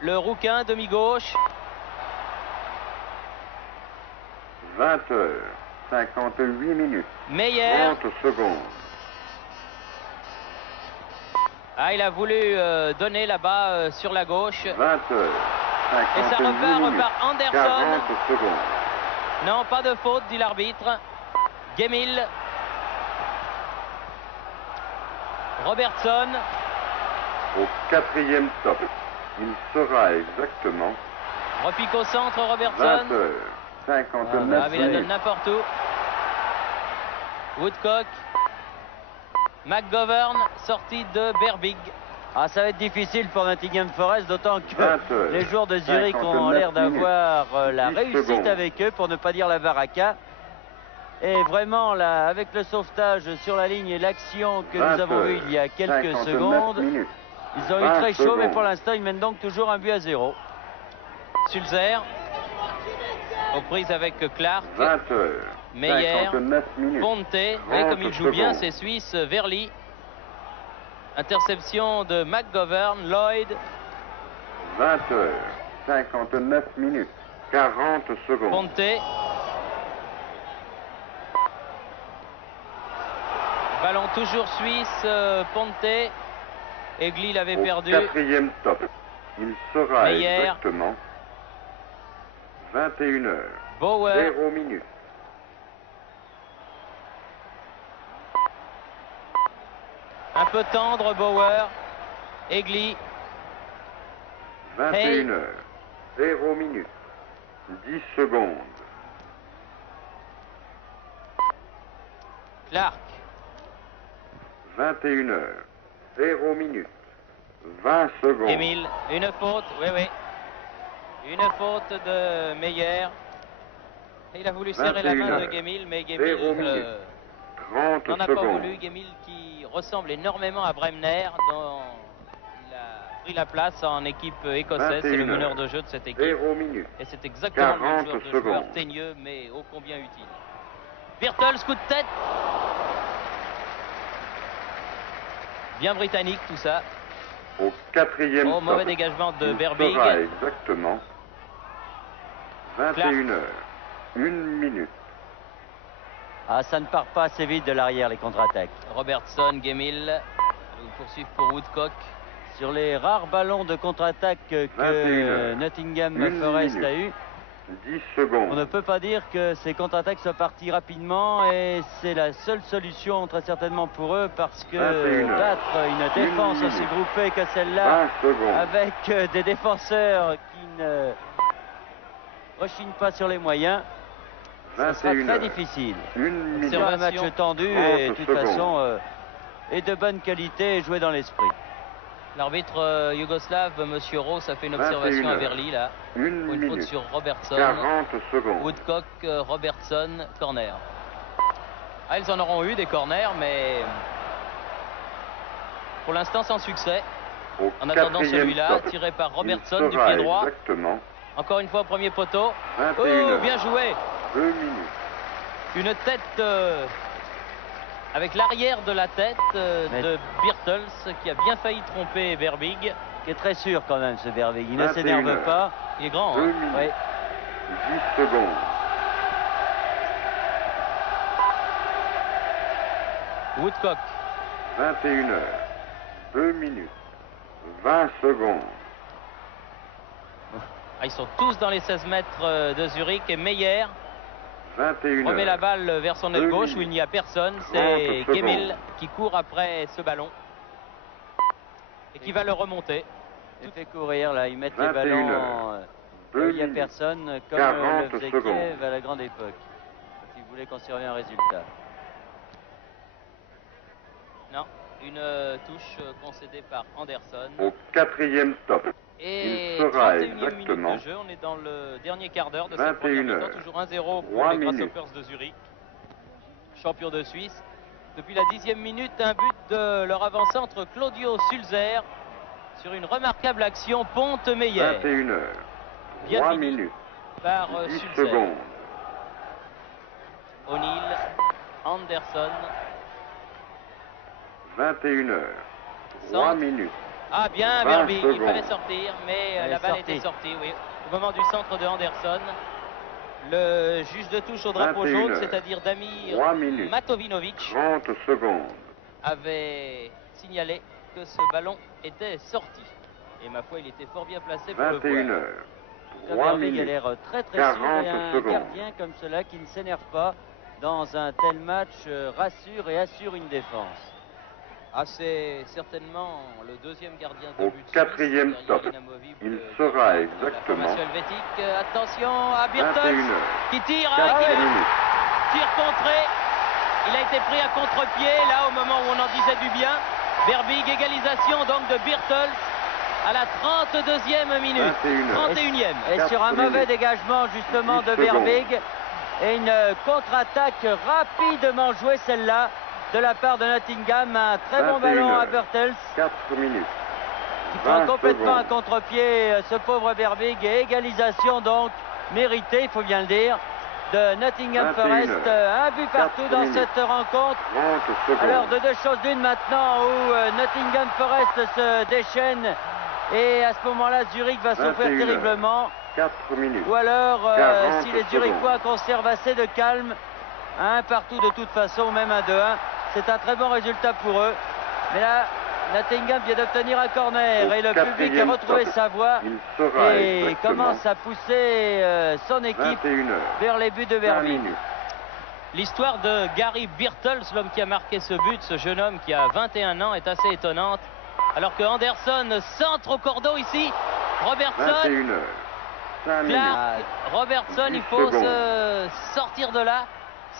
Le rouquin, demi-gauche. 20 heures, 58 minutes. Meyer. 30 secondes. Ah, il a voulu donner là-bas sur la gauche. 20 heures, Et ça 58 repart minutes. par Anderson. 40 secondes. Non, pas de faute, dit l'arbitre. Gemmill. Robertson. Au quatrième top, il sera exactement Repique au centre, 20 Robertson. heures, Ah, 59 mais il la donne minutes. n'importe où. Woodcock. McGovern, sortie de Berbig. ah, ça va être difficile pour Nottingham Forest, d'autant que 20 heures, les joueurs de Zurich ont 59 l'air d'avoir la 10 réussite secondes. avec eux, pour ne pas dire la baraka. Et vraiment, là, avec le sauvetage sur la ligne et l'action que 20 nous avons vue heures, il y a quelques 59 secondes, minutes. ils ont eu 20 très chaud, mais secondes. pour l'instant, ils mènent donc toujours un but à 0. Sulzer. Aux prises avec Clark. 20 heures, Meyer. 59 minutes. Ponte. Vous voyez comme il joue bien, secondes. ces Suisses. Verly. Interception de McGovern. Lloyd. 20 heures, 59 minutes. 40 secondes. Ponte. Ballon toujours suisse. Ponte. Egli l'avait Au perdu. quatrième top, il sera Meyer. exactement 21 heures, Bauer. 0 minutes. Un peu tendre, Bauer. Egli. 21 Hey. heures, 0 minutes. 10 secondes. Clark. 21 heures, 0 minutes. 20 secondes. Emile. Une faute. Oui, oui. Une faute de Meyer. Et il a voulu serrer la 21 main de heures. Gemmill, mais 0 Gemmill minutes. 30 n'en a pas secondes. voulu. Gemmill qui ressemble énormément à Bremner dans la pris la place en équipe écossaise. C'est le 21 meneur de jeu de cette équipe. 0 minutes. Et c'est exactement le même 40 genre de joueur secondes. teigneux, mais ô combien utile. Birtles, coup de tête. Bien britannique tout ça. Au 4e Oh, mauvais stop. dégagement de Il Berbig. sera exactement 21 heures. 1 minute. Ah, ça ne part pas assez vite de l'arrière, les contre-attaques. Robertson, Gemmill. Poursuivre pour Woodcock. Sur les rares ballons de contre-attaque que 21. Nottingham Une Forest minute. a eu, 10 on secondes. ne peut pas dire que ces contre-attaques soient parties rapidement et c'est la seule solution très certainement pour eux parce que 21. battre une défense minute. aussi groupée que celle-là 20 secondes. avec des défenseurs qui ne rechignent pas sur les moyens, ça sera 21 très heures. difficile. 1 minute. C'est un match tendu et de 30 toute façon secondes. est de bonne qualité et joué dans l'esprit. L'arbitre yougoslave, Monsieur Ross, a fait une observation 21 à Verly là. 1 Pour une faute minute. sur Robertson. 40 secondes. Woodcock, Robertson, corner. Ah, ils en auront eu des corners, mais pour l'instant sans succès. Au En attendant 4e celui-là, stop. tiré par Il Robertson du sera pied droit. exactement Encore une fois au premier poteau. 21 Oh, heures. bien joué. 2 minutes. Une tête avec l'arrière de la tête de Birtles qui a bien failli tromper Berbig. Qui est très sûr quand même ce Berbig. Il ne 21 s'énerve heures. pas. Il est grand. 2 Hein. minutes. Oui. 10 secondes. Woodcock. 21 heures. 2 minutes. 20 secondes. Ah, ils sont tous dans les 16 mètres de Zurich et Meyer 21 remet heures. la balle vers son aile 2 gauche minutes. où il n'y a personne. C'est 30 Gemmill secondes. qui court après ce ballon et qui va le remonter. Il fait courir là. Ils mettent les 21 ballons heures. où 2 il n'y a minutes. personne comme 40 le faisait secondes. Kiev à la grande époque. Quand ils voulaient conserver un résultat. Non, une touche concédée par Anderson. Au 4e stop. Et Il sera 31e minute exactement de jeu, on est dans le dernier quart d'heure de 21 cette première heures. mi-temps, toujours 1-0 pour 3 les minutes. Grasshoppers de Zurich, champions de Suisse. Depuis la 10e minute, un but de leur avant-centre Claudio Sulzer sur une remarquable action Ponte-Meyer 21 heures. Bien 3 fini. minutes. par 10 Sulzer. secondes. O'Neill, Anderson. 21 heures. 3 Centre. minutes. Ah bien, 20 Berbig, il secondes. fallait sortir, mais Elle la est balle sortie. était sortie, oui. Au moment du centre de Anderson, le juge de touche au drapeau 21 jaune, heures. c'est-à-dire Damir 3 minutes. Matovinovic, 30 secondes. avait signalé que ce ballon était sorti. Et ma foi, il était fort bien placé pour le 21 voir. heures. Le 3 Berbig a minutes. l'air très très 40 sûr et un secondes. gardien comme cela qui ne s'énerve pas dans un tel match rassure et assure une défense. Ah, c'est certainement le deuxième gardien de Au but suisse, 4e derrière stop. l'inamovible Il de sera la exactement formation helvétique. Attention à 21 Birtles heures. qui tire, 4 qui minutes. tire contré. Il a été pris à contre-pied là au moment où on en disait du bien. Berbig, égalisation donc de Birtles à la 32e minute. 21 heures. 31e. Et 4 sur un mauvais minutes. dégagement justement 10 de secondes. Berbig et une contre-attaque rapidement jouée celle-là de la part de Nottingham. Un très bon 21 ballon à heures. Birtles 4 minutes. qui prend 20 complètement à secondes. contre-pied ce pauvre Berbig et égalisation donc méritée, il faut bien le dire, de Nottingham 21 Forest. heures. Un but partout 4 dans minutes. cette rencontre. 30 secondes. Alors de deux choses d'une maintenant où Nottingham Forest se déchaîne et à ce moment-là Zurich va souffrir 21 heures. terriblement. 4 minutes. Ou alors 40 si les secondes. Zurichois conservent assez de calme, un partout de toute façon, même un 2-1, c'est un très bon résultat pour eux. Mais là, Nottingham vient d'obtenir un corner Au et le public a 4e retrouvé stop. sa voie Il sera et exactement commence à pousser son équipe 21 heures. vers les buts de 5 Berbig. minutes. L'histoire de Gary Birtles, l'homme qui a marqué ce but, ce jeune homme qui a 21 ans, est assez étonnante. Alors que Anderson centre au cordeau ici. Robertson, 21 heures. 5 minutes. Clark, Robertson, 10 il faut secondes. se sortir de là.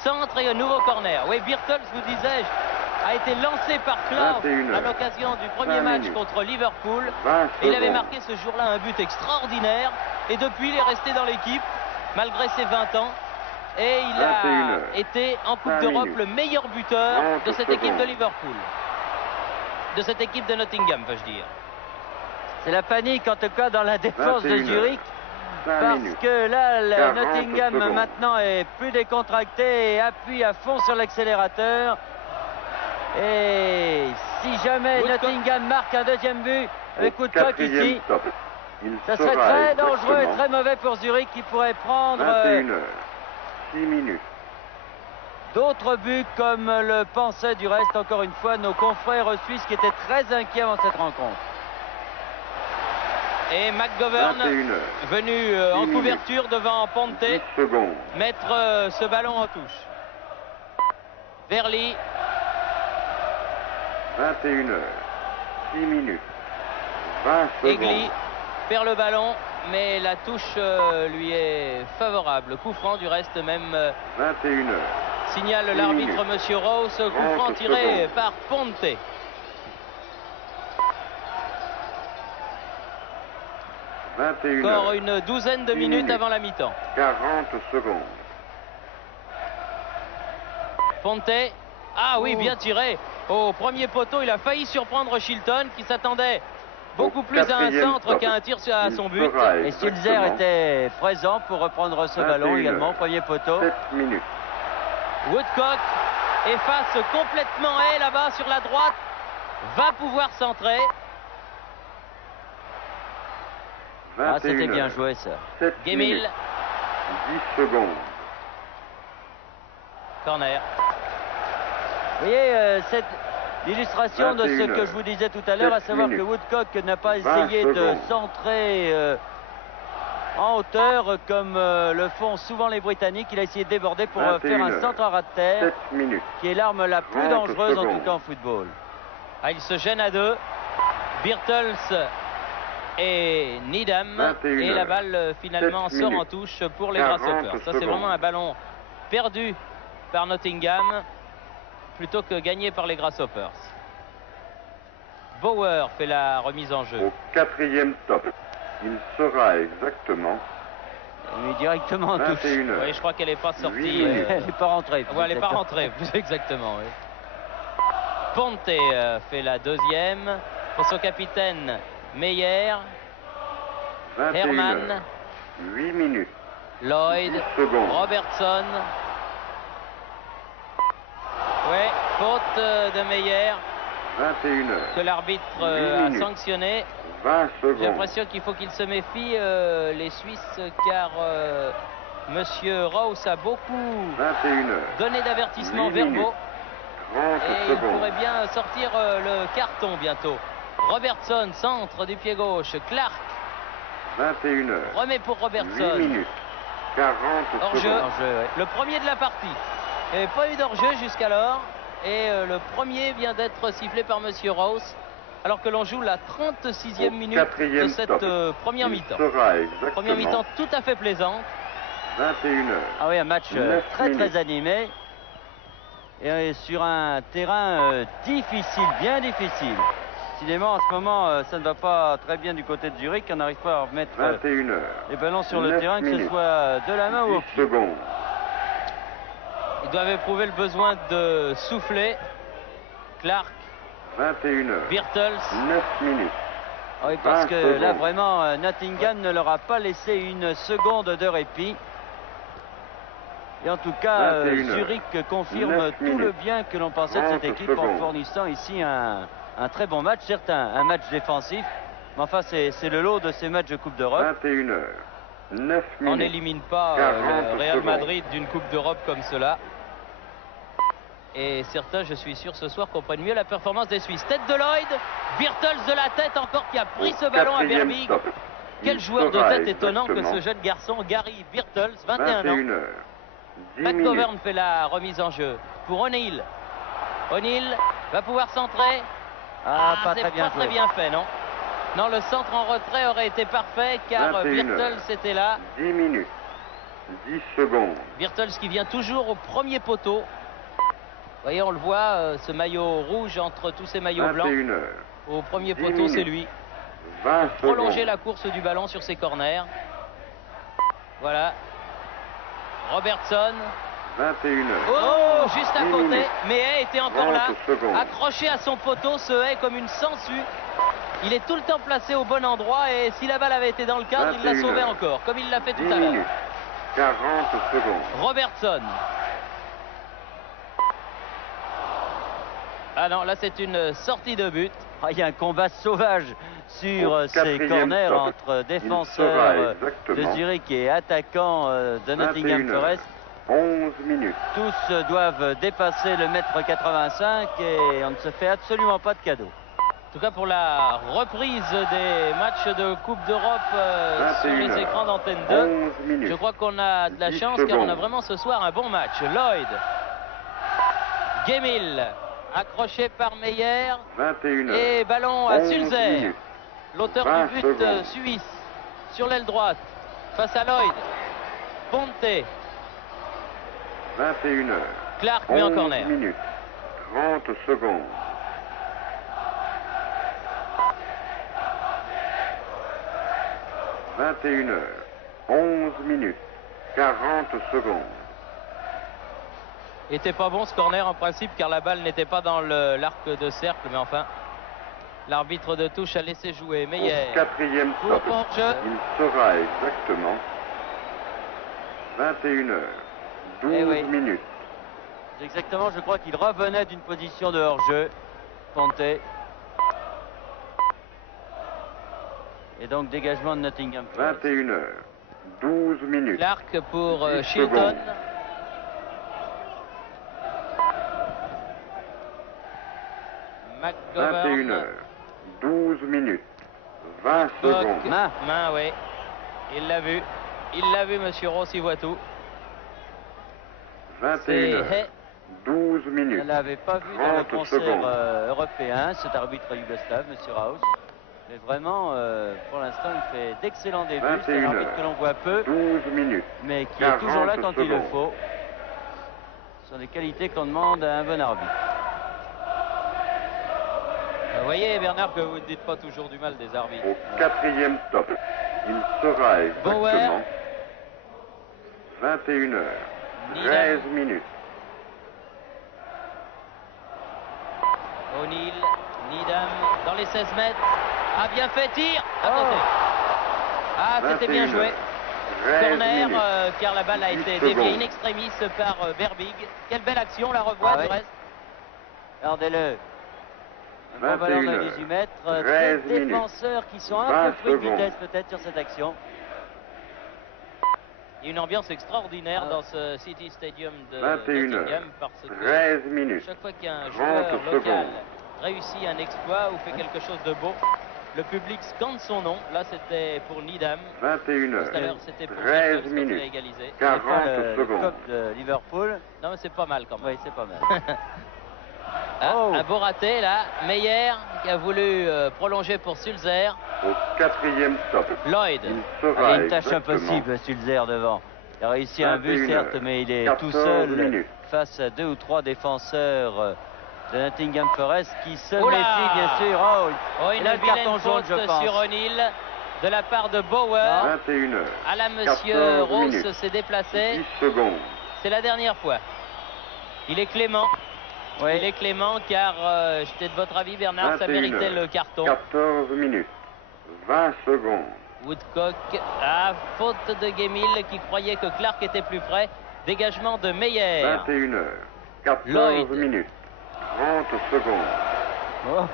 Centre et un nouveau corner. Oui, Birtles, vous disais-je, a été lancé par Clark 21 à heures. l'occasion du premier 5 match minutes. contre Liverpool. 20 Et il avait secondes. marqué ce jour-là un but extraordinaire. Et depuis, il est resté dans l'équipe, malgré ses 20 ans. Et il 21 a heures. été en Coupe 5 d'Europe minutes. le meilleur buteur 30 de cette équipe de secondes. Liverpool. De cette équipe de Nottingham, veux-je dire. C'est la panique en tout cas dans la défense de 21 Zurich. 5 Parce minutes. que là, le 40 Nottingham secondes. maintenant est plus décontracté et appuie à fond sur l'accélérateur. Et si jamais Woodcock. Nottingham marque un deuxième but avec Au Woodcock 4e ici, stop. Il ça serait sera très dangereux et exactement très mauvais pour Zurich qui pourrait prendre 21 heures, 6 minutes. d'autres buts comme le pensaient du reste encore une fois nos confrères suisses qui étaient très inquiets avant cette rencontre. Et McGovern 21 heures, venu en minutes. couverture devant Ponte 10 secondes. mettre ce ballon en touche. Verly, 21 heures, 6 minutes. 20 Egli secondes. perd le ballon, mais la touche lui est favorable. Coup franc du reste même, 21 heures, signale 10 l'arbitre minutes. Monsieur Rose. Coup 30 franc tiré secondes. par Ponte. 21 Encore heures, une douzaine de 10 minutes minutes. avant la mi-temps. 40 secondes. Ponte. Ah oui, bien tiré. Au premier poteau, il a failli surprendre Shilton qui s'attendait beaucoup Au plus à un 4e centre stop. qu'à un tir à son but. sera Et Sulzer exactement était présent pour reprendre ce 21 ballon également, heures. premier poteau. 7 minutes. Woodcock efface complètement et là-bas sur la droite. Va pouvoir centrer. Ah, c'était 21 bien heures, joué ça. 7 Gemil, minutes. 10 secondes. corner. Vous voyez, cette illustration de ce 21 que je vous disais tout à l'heure, à 7 savoir que minutes. Woodcock n'a pas 20 essayé de secondes. centrer en hauteur comme le font souvent les Britanniques. Il a essayé de déborder pour faire 21 un heures. centre à ras de terre, 7 minutes. qui est l'arme la plus 30 dangereuse en tout secondes. cas en football. Ah, il se gêne à deux. Birtles et Needham. 21 Et la heures. balle finalement 7 sort en minutes. touche pour les 40 Grasshoppers. Ça, c'est secondes. vraiment un ballon perdu par Nottingham plutôt que gagné par les Grasshoppers. Bauer fait la remise en jeu. Au 4e stop. Il sera exactement Il est directement en touche. 21 heures. Oui, je crois qu'elle n'est pas 8 sortie. minutes. Elle n'est pas rentrée. Ouais, elle n'est pas rentrée, plus exactement. Oui. Ponte fait la deuxième. Pour son capitaine Meyer, 21 Herman, heures. 8 minutes. Lloyd, 10 secondes. Robertson. Ouais, faute de Meyer 21 heures. que l'arbitre 8 a minutes. sanctionné. 20 J'ai secondes. l'impression qu'il faut qu'il se méfie, les Suisses, car Monsieur Rose a beaucoup 21 heures. donné d'avertissements 8 verbaux. minutes. 30 Et il secondes. pourrait bien sortir le carton bientôt. Robertson, centre du pied gauche. Clark 21 heures. remet pour 8 Robertson. minutes. 40 Hors-jeu. secondes. En jeu, ouais. Le premier de la partie. Il n'y avait pas eu d'hors-jeu jusqu'alors. Et le premier vient d'être sifflé par Monsieur Rose. Alors que l'on joue la 36e Au minute 4e de cette stop. première Il mi-temps. sera exactement Première mi-temps tout à fait plaisante. 21 heures. Ah oui, un match 9 très minutes. très animé. Et sur un terrain difficile, bien difficile. Décidément, en ce moment, ça ne va pas très bien du côté de Zurich. On n'arrive pas à remettre 21 heures. les ballons sur le 9 terrain, que ce minutes. soit de la main ou au 10 pied. secondes. Ils doivent éprouver le besoin de souffler. Clark, 21 heures. Birtles. 9 minutes. Ah oui, parce 20 que là, secondes. vraiment, Nottingham ne leur a pas laissé une seconde de répit. Et en tout cas, 21 heures. Zurich confirme 9 tout le minutes. bien que l'on pensait de cette 30 équipe en secondes. fournissant ici un très bon match. Certes, un match défensif, mais enfin, c'est le lot de ces matchs de Coupe d'Europe. 21 heures. 9 On minutes. n'élimine pas 40 le Real secondes. Madrid d'une Coupe d'Europe comme cela. Et certains, je suis sûr, ce soir comprennent mieux la performance des Suisses. Tête de Lloyd, Birtles de la tête encore qui a pris Au ce ballon à 4e Berbig. stop. Quel Il joueur de sera tête étonnant que ce exactement jeune garçon, Gary Birtles, 21 ans. 21 heures. 10 minutes. McGovern fait la remise en jeu pour O'Neill. O'Neill va pouvoir centrer. Pas c'est très bien pas très joué. bien fait, non? Non, le centre en retrait aurait été parfait car 21 Birtles heures. était là. 10 minutes. 10 secondes. Birtles qui vient toujours au premier poteau. Vous voyez, on le voit, ce maillot rouge entre tous ces maillots blancs. 21 heures. Au premier 10 poteau, c'est minutes. lui. 20 Prolonger secondes. la course du ballon sur ses corners. Voilà. Robertson. 21 heures. Oh, juste à 10 côté. minutes. Mais Hay était encore 30 là. secondes. Accroché à son poteau, ce Hay comme une sangsue. Il est tout le temps placé au bon endroit et si la balle avait été dans le cadre, il l'a 21 sauvé heures. encore, comme il l'a fait 10 tout à l'heure. minutes. 40 secondes. Robertson. Ah non, là c'est une sortie de but. Ah, il y a un combat sauvage sur Au ces quatrième corners stop. entre Il défenseurs sera de exactement Zurich et attaquants de Nottingham 21 heures. Forest. 11 minutes. Tous doivent dépasser le mètre 85 et on ne se fait absolument pas de cadeau. En tout cas pour la reprise des matchs de Coupe d'Europe sur 21 les heures. écrans d'Antenne 2. 11 minutes. Je crois qu'on a de la 10 chance car on a secondes. vraiment ce soir un bon match. Lloyd. Gemil. Accroché par Meyer. 21 heures. Et ballon à 11 Sulzer. minutes. L'auteur 20 du but secondes. suisse. Sur l'aile droite. Face à Lloyd. Ponte. 21 heures. Clark met en 11 corner. minutes. 30 secondes. « 21 heures. 11 minutes. 40 secondes. Était pas bon ce corner en principe car la balle n'était pas dans l'arc de cercle, mais enfin l'arbitre de touche a laissé jouer Meyer. Au quatrième Pour stop. hors-jeu. Il sera exactement 21 heures. 12 Eh oui. minutes. Exactement, je crois qu'il revenait d'une position de hors-jeu, Ponte. Et donc dégagement de Nottingham Forest. 21 heures. 12 minutes. Clark pour 10 Shilton. secondes. McGovern. 21 heures. 12 minutes. 20 Coq. secondes. Main. Oui. Il l'a vu. Il l'a vu, monsieur Ross, il voit tout. 21 C'est heures. Hay. 12 Je minutes. ne l'avais pas vu dans le 30 concert secondes. européen, cet arbitre yougoslave, M. Raus. Mais vraiment, pour l'instant, il fait d'excellents débuts. C'est 21 un arbitre heures. que l'on voit peu, 12 minutes. mais qui est toujours là 40 quand il le secondes. faut. Ce sont des qualités qu'on demande à un bon arbitre. Vous voyez, Bernard, que vous ne dites pas toujours du mal des arbitres. Au quatrième stop. Il sera Bauer. exactement 21 heures. 13 minutes. O'Neill, Needham, dans les 16 mètres. A bien fait, tir à Oh. côté. Ah, c'était bien 21 joué. heures. 13 Corner, minutes. car la balle a 10 été secondes. déviée in extremis par Berbig. Quelle belle action, on la revoit Ah du oui. reste. Regardez-le. Un bon 21 ballon de heures. 18 mètres. 13 Des minutes. défenseurs qui sont un 20 peu pris de secondes. vitesse peut-être sur cette action. Il y a une ambiance extraordinaire Ah. dans ce City Stadium de 21 heures. Nottingham parce que 13 minutes. chaque fois qu'un 30 joueur local secondes. réussit un exploit ou fait quelque chose de beau, le public scande son nom. Là, c'était pour Needham. 21 Tout à heures. l'heure, c'était pour 13 Nichols quand il a minutes. égalisé. C'est pas 40 le secondes. cop de Liverpool. Non, mais c'est pas mal quand même. Oui, c'est pas mal. Ah, Oh. un beau raté là. Meyer qui a voulu prolonger pour Sulzer. Au quatrième stop. Lloyd. Il Ah, il sera y a une tâche exactement impossible, Sulzer devant. Il a réussi un but, 21 certes, heures. mais il est 14 tout seul minutes. face à 2 ou 3 défenseurs de Nottingham Forest qui se Oula. méfient, bien sûr. Oh, Oh, et une là, le carton vilaine jaune, faute je pense. sur O'Neill de la part de Bauer. 21 heures. À la monsieur 14 Rose minutes. s'est déplacé. 10 secondes. C'est la dernière fois. Il est clément. Oui. Il est clément car j'étais de votre avis, Bernard, ça 21 méritait heures. le carton. 14 minutes. 20 secondes. Woodcock, à faute de Gemil qui croyait que Clark était plus près. Dégagement de Meyer. 21 heures. 14 Lloyd. minutes. 30 secondes. Oh.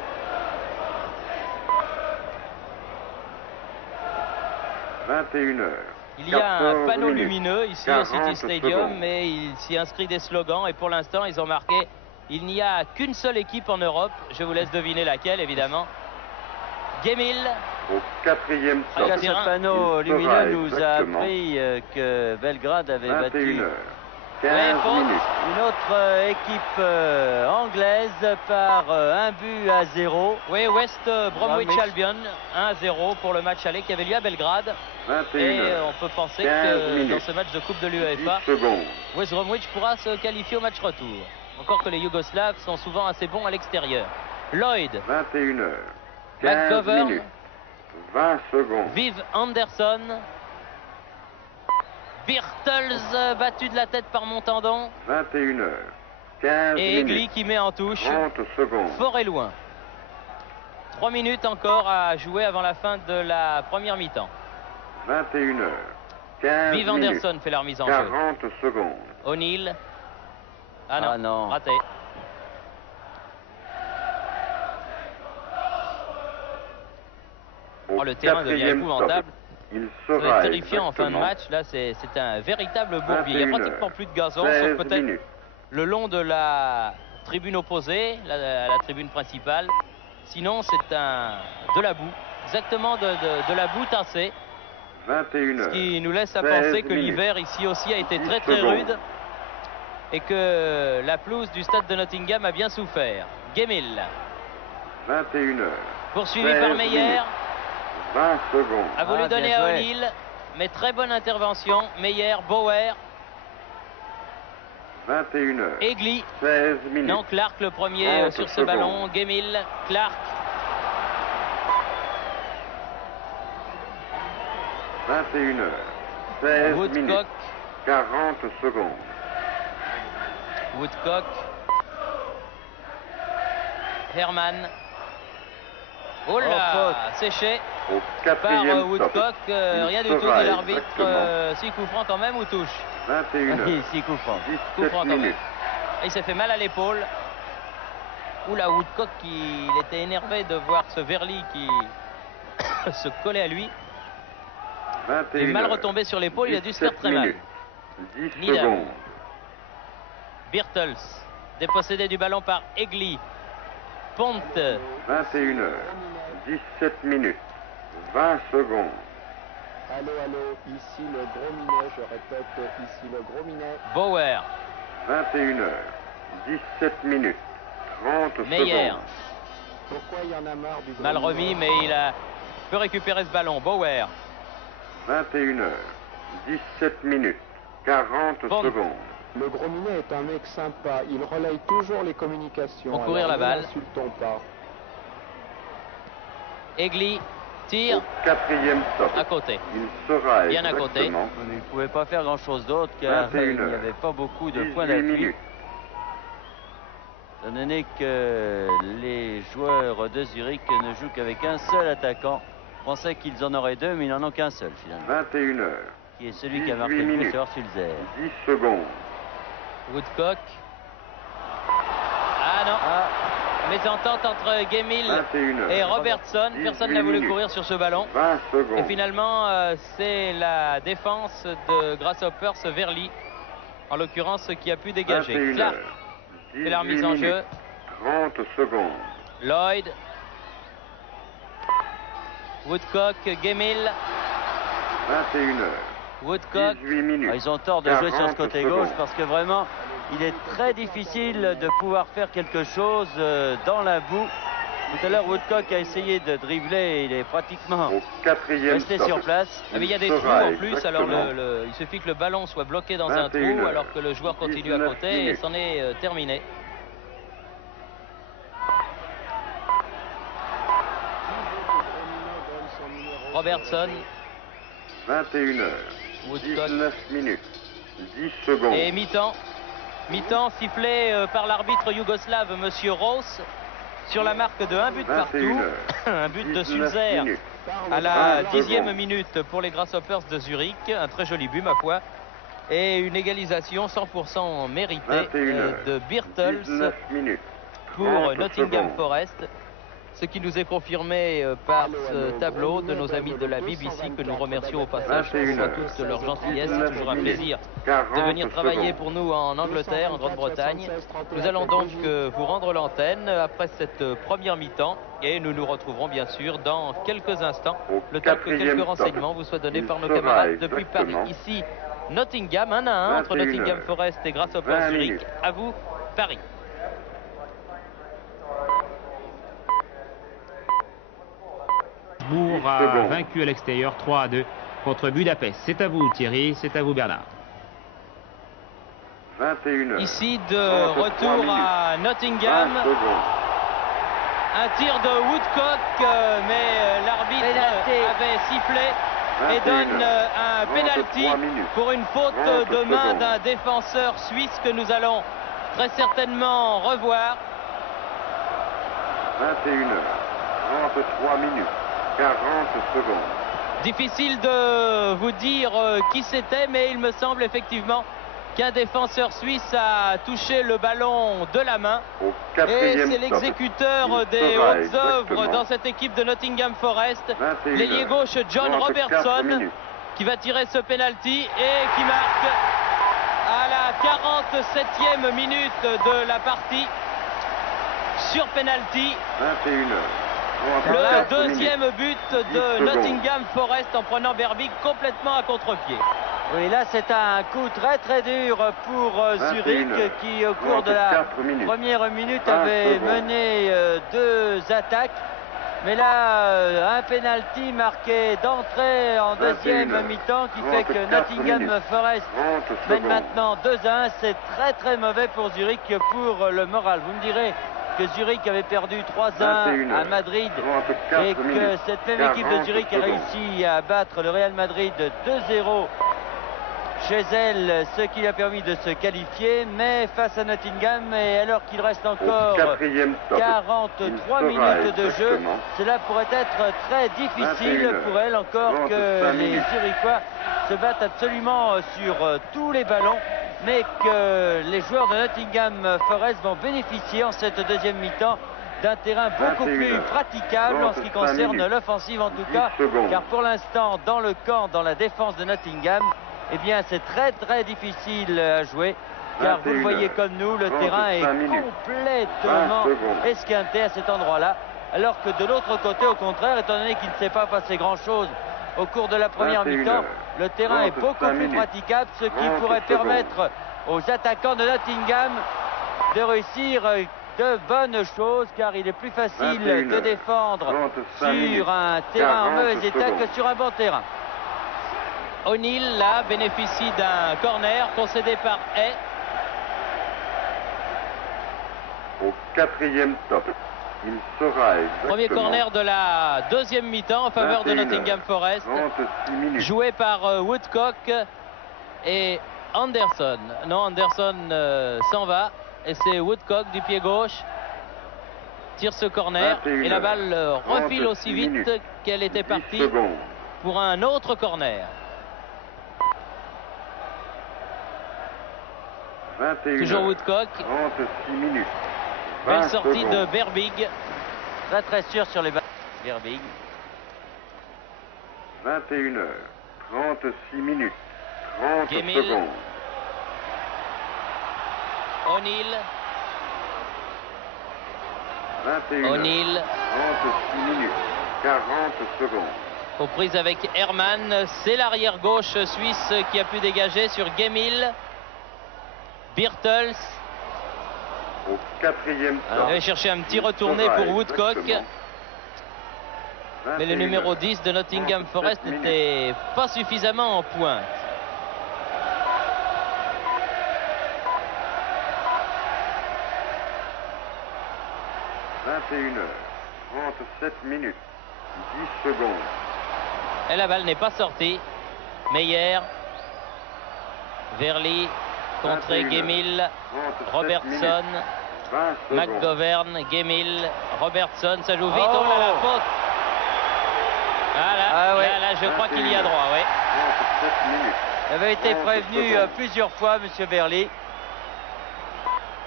21 heures. Il y a un 14 panneau minutes. lumineux ici au 40 City Stadium, secondes. mais il s'y inscrit des slogans et pour l'instant ils ont marqué il n'y a qu'une seule équipe en Europe. Je vous laisse deviner laquelle évidemment. Gemil. Au quatrième Ah, stop. Ce terrain. panneau Il sera lumineux nous a exactement appris que Belgrade avait 21 battu heures. Ouais, 15 faute. minutes. une autre équipe anglaise par 1-0. Oui, West Bromwich Bromwich. Albion 1-0 pour le match aller qui avait lieu à Belgrade. 21 Et heures. on peut penser 15 que minutes. dans ce match de Coupe de 10 l'UEFA, secondes. West Bromwich pourra se qualifier au match retour. Encore que les Yougoslaves sont souvent assez bons à l'extérieur. Lloyd, 21 heures. 15 McGovern, minutes. 20 secondes. Viv Anderson, Birtles battu de la tête par Montandon 21 heures. 15 et Egli minutes. qui met en touche 30 secondes. fort et loin. 3 minutes encore à jouer avant la fin de la première mi-temps. 21 heures. 15 Viv minutes. Anderson fait la remise en jeu. 40 secondes. O'Neill. Ah non, Ah non. raté. Au Oh, le terrain devient 4e épouvantable. stop. Il Ça va sera être terrifiant en fin de exactement match. Là, c'est un véritable bourbier. Il n'y a 21 pratiquement heures. plus de gazon, 16 sauf peut-être minutes. le long de la tribune opposée, la tribune principale. Sinon, c'est de la boue. Exactement de la boue tassée. 21 Ce heures. qui nous laisse à 16 penser que minutes. l'hiver ici aussi a été 10 très très secondes. rude. Et que la pelouse du stade de Nottingham a bien souffert. Gemmill, 21 heures. poursuivi 16 par Meyer, minutes. 20 secondes. a voulu Ah, bien donner à joué. O'Neill. Mais très bonne intervention. Meyer, Bauer, 21 heures. Egli. 16 minutes. Non, Clark le premier 30 sur ce secondes. ballon. Gemmill, Clark. 21 heures. 16 Woodcock, minutes. 40 secondes. Woodcock. Herman. Oh là, séché Au par 4e stop. Woodcock. Il Rien du tout, sera dit l'arbitre. exactement Si coup franc quand même ou touche. 21 heures. Ici, coup franc. Coup 17 franc quand même. minutes. Il s'est fait mal à l'épaule. Oula, Woodcock, il était énervé de voir ce Verly qui se collait à lui. 21 Il est mal heures. retombé sur l'épaule, il a dû se faire 17 très mal. minutes. 10 Needham. secondes. Birtles, dépossédé du ballon par Egli. Ponte, 21 heures. 17 minutes. 20 secondes. Allô, allô, ici le Gros Minet, je répète, ici le Gros Minet. Bauer, 21 heures. 17 minutes. 30 Meyer. secondes. Pourquoi il y en a marre du Gros Mal Minet? remis, mais il a peut récupérer ce ballon. Bauer, 21 heures. 17 minutes. 40 Ponte. secondes. Le Gros Minet est un mec sympa, il relaye toujours les communications. Pour courir alors la ne balle. l'insultons pas. Egli, tire Au 4e stop. à côté. Il sera Bien à côté. exactement Il ne pouvait pas faire grand-chose d'autre car 21 il n'y heures. avait pas beaucoup de 18 points d'appui. minutes. Étant donné que les joueurs de Zurich ne jouent qu'avec un seul attaquant, on pensait qu'ils en auraient deux, mais ils n'en ont qu'un seul finalement, 21 heures. qui est celui qui a marqué 18 le but, minutes. c'est Orsulzer. 10 secondes. Woodcock. Ah non, Ah, mésentente entre Gemmill 21 heures. et Robertson. 18 Personne n'a voulu minutes. courir sur ce ballon. 20 secondes. Et finalement, c'est la défense de Grasshoppers Verly, en l'occurrence, qui a pu dégager. 21 Clark heures. fait la remise en 18 jeu. minutes. 30 secondes. Lloyd. Woodcock, Gemmill. 21 heures. Woodcock. 18 minutes. ils ont tort de jouer sur ce 40 côté secondes. gauche parce que vraiment, il est très difficile de pouvoir faire quelque chose dans la boue. Tout à l'heure, Woodcock a essayé de dribbler et il est pratiquement Au 4e resté stop. sur place. Ah, mais il y a des Il trous sera en plus, alors exactement il suffit que le ballon soit bloqué dans un 21 trou heures. alors que le joueur continue à 19 côté et minutes. c'en est terminé. Robertson, 21 heures. Woodcock 19 minutes. 10 secondes. et mi-temps. Mi-temps sifflé par l'arbitre yougoslave Monsieur Ross sur la marque de 1 but 21 partout. heures. Un but de 19 Sulzer minutes. à la 20 10e secondes. minute pour les Grasshoppers de Zurich. Un très joli but, ma foi. Et une égalisation 100% méritée 21 heures. de Birtles 19 minutes. pour 30 Nottingham secondes. Forest. Ce qui nous est confirmé par ce tableau de nos amis de la BBC que nous remercions au passage pour 21 toute leur gentillesse. C'est toujours un plaisir de venir travailler pour nous en Angleterre, en Grande-Bretagne. Nous allons donc vous rendre l'antenne après cette première mi-temps et nous nous retrouverons bien sûr dans quelques instants. Au Le temps que 4e quelques stop. renseignements vous soient donnés Il par nos sera camarades depuis Paris. exactement Ici, Nottingham, 1-1 entre 21 Nottingham heures. Forest et Grasshoppers 20 Zurich. minutes. À vous, Paris. Bourg a secondes. vaincu à l'extérieur 3-2 contre Budapest. C'est à vous Thierry, c'est à vous Bernard. 21 heures. Ici de 33 retour minutes. à 20 Nottingham. secondes. Un tir de Woodcock, mais l'arbitre Pénalty. avait sifflé et 21 donne heures. un 33 penalty minutes. pour une faute 30 de main secondes. d'un défenseur suisse que nous allons très certainement revoir. 21 heures. 33 minutes, 40 secondes. Difficile de vous dire qui c'était, mais il me semble effectivement qu'un défenseur suisse a touché le ballon de la main. Au Et quatrième c'est stop. l'exécuteur Il des sera hautes œuvres exactement dans cette équipe de Nottingham Forest, 21 l'ailier heures, gauche John 34 Robertson, minutes. qui va tirer ce penalty et qui marque à la 47e minute de la partie sur penalty 21 heures, le 34 deuxième minutes. but 10 de secondes. Nottingham Forest en prenant Berbick complètement à contre-pied. Oui, là c'est un coup très très dur pour 21 Zurich heures, qui au cours de la 34 minutes. première minute 20 avait secondes. mené deux attaques. Mais là, un penalty marqué d'entrée en 21 deuxième heures, mi-temps qui fait que 34 Nottingham minutes. Forest 30 mène secondes. maintenant 2-1. C'est très très mauvais pour Zurich, pour le moral. Vous me direz que Zurich avait perdu 3-1 21 à heures, Madrid 34 et que minutes. cette même équipe de 40 Zurich a secondes. réussi à battre le Real Madrid 2-0 chez elle, ce qui lui a permis de se qualifier. Mais face à Nottingham, et alors qu'il reste Au encore quatrième stop. 43 Il sera minutes de jeu, exactement cela pourrait être très difficile 21 pour elle, encore 35 que les minutes. Zurichois se battent absolument sur tous les ballons, mais que les joueurs de Nottingham Forest vont bénéficier en cette deuxième mi-temps d'un terrain beaucoup 21 plus heures, praticable en ce qui 35 concerne minutes. l'offensive en tout 10 cas, secondes. car pour l'instant dans le camp, dans la défense de Nottingham, eh bien c'est très très difficile à jouer, car vous le 21 voyez heures, comme nous, le 35 terrain est minutes. complètement 20 secondes. esquinté à cet endroit-là, alors que de l'autre côté, au contraire, étant donné qu'il ne s'est pas passé grand-chose au cours de la première 21 mi-temps, heures, le terrain est 35 beaucoup plus minutes. praticable, ce qui 30 pourrait secondes. permettre aux attaquants de Nottingham de réussir de bonnes choses, car il est plus facile 21 de heures, défendre 35 minutes. sur un terrain en 40 mauvais état que secondes. sur un bon terrain. O'Neill là bénéficie d'un corner concédé par Hay. Au quatrième stop. Il sera exactement Premier corner de la deuxième mi-temps en faveur de 21 Nottingham heures, Forest, 36 minutes. joué par Woodcock et Anderson. Non, Anderson s'en va et c'est Woodcock du pied gauche tire ce corner 21 et la balle refile 36 aussi vite minutes. qu'elle était 10 partie secondes. pour un autre corner. 21 Toujours heures, Woodcock. 36 minutes. Belle 20 sortie de secondes. Berbig. Très très sûr sur les balles. Berbig. 21 heures, 36 minutes. 30 Gemmill. secondes. O'Neill. 21 heures, O'Neill 36 minutes. 40 secondes. aux prises avec Hermann. C'est l'arrière gauche suisse qui a pu dégager sur Gemmill. Birtels. Au quatrième Il stop. avait cherché un petit Il retourné sera pour Woodcock. exactement Mais le 21 numéro heures, 10 de Nottingham 37 Forest minutes. n'était pas suffisamment en pointe. « 21 heures, 37 minutes, 10 secondes. Et la balle n'est pas sortie. Meyer. Verly. Contré 21 Gemmill. 37 Robertson. minutes, 20 secondes. McGovern. Gemmill. Robertson. Ça joue vite. Oh. Oh là la faute. Voilà. Ah ouais. Là, je crois qu'il y a droit. Oui. 37 minutes. Il avait été 30 prévenu secondes. plusieurs fois, M. Verly.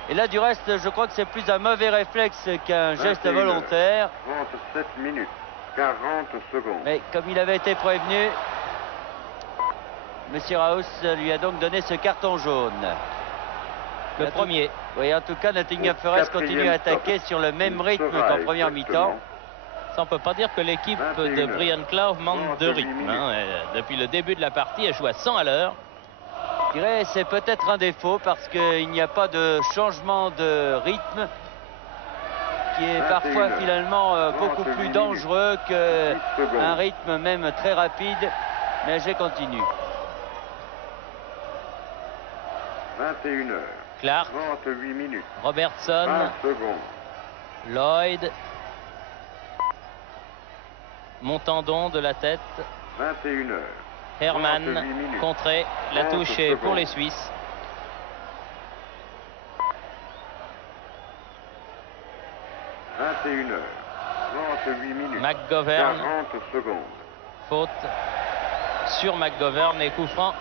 Et là, du reste, je crois que c'est plus un mauvais réflexe qu'un geste 21 heures, volontaire. 37 minutes, 40 secondes. Mais comme il avait été prévenu, M. Raus lui a donc donné ce carton jaune. Le premier. Oui, en tout cas, Nottingham Au Forest quatrième continue à attaquer stop. sur le même Il rythme sera qu'en première exactement mi-temps. Ça, on peut pas dire que l'équipe 21 de heures, Brian Clough manque de 38 rythme. Hein. Depuis le début de la partie, elle joue à 100 à l'heure. Je dirais c'est peut-être un défaut parce qu'il n'y a pas de changement de rythme qui est 21 parfois heures, finalement beaucoup 38 plus minutes, dangereux 10 secondes. qu'un rythme même très rapide. Mais je continue. 21 heures, Clark. 38 minutes, Robertson. 20 secondes. Lloyd. Montandon de la tête. 21 heures, Hermann. 38 minutes. Contré. La 30 touche est pour secondes. les Suisses. 21 heures, 38 minutes. McGovern. 40 secondes. Faute sur McGovern et coup franc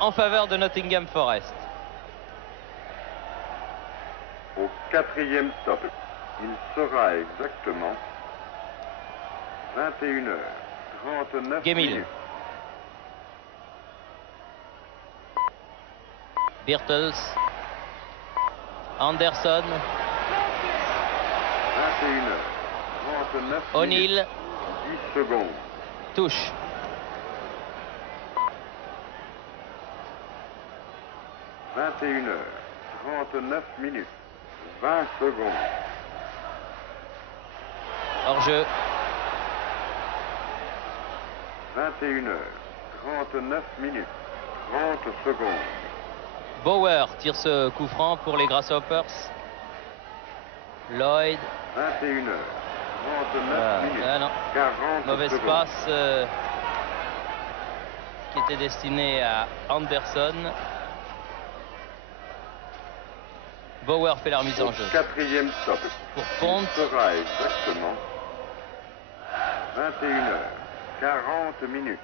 en faveur de Nottingham Forest. Au 4e stop, il sera exactement 21h39 Gemmill. minutes. Birtles. Anderson. 21h39 O'Neill. 10 secondes. Touche. – 21h39 minutes. 20 secondes. Hors-jeu. 21h39 minutes. 30 secondes. Bauer tire ce coup franc pour les Grasshoppers. Lloyd. 21h39 minutes. Ah non. 40 Mauvaise secondes. passe qui était destinée à Anderson. Bauer fait la remise en jeu. 4e stop. Pour Il Pont. sera exactement 21h40 minutes.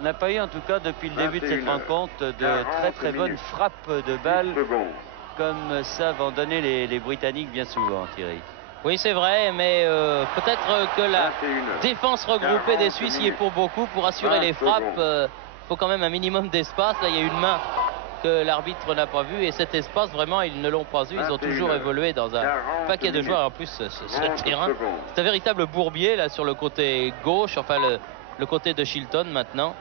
On n'a pas eu en tout cas depuis le début de cette 21h, rencontre de 40 très bonnes minutes. frappes de 10 balles secondes. comme savent en donner les Britanniques bien souvent, Thierry. Oui, c'est vrai, mais peut-être que la 21h. défense regroupée des 40 Suisses y est minutes. pour beaucoup. Pour assurer 20 les frappes, secondes. il faut quand même un minimum d'espace. Là, il y a une main que l'arbitre n'a pas vue. Et cet espace, vraiment, ils ne l'ont pas eu. Ils ont 21h, toujours évolué dans un 40 paquet de minutes. joueurs. En plus, ce 30 terrain, secondes. c'est un véritable bourbier là sur le côté gauche, enfin le côté de Shilton maintenant.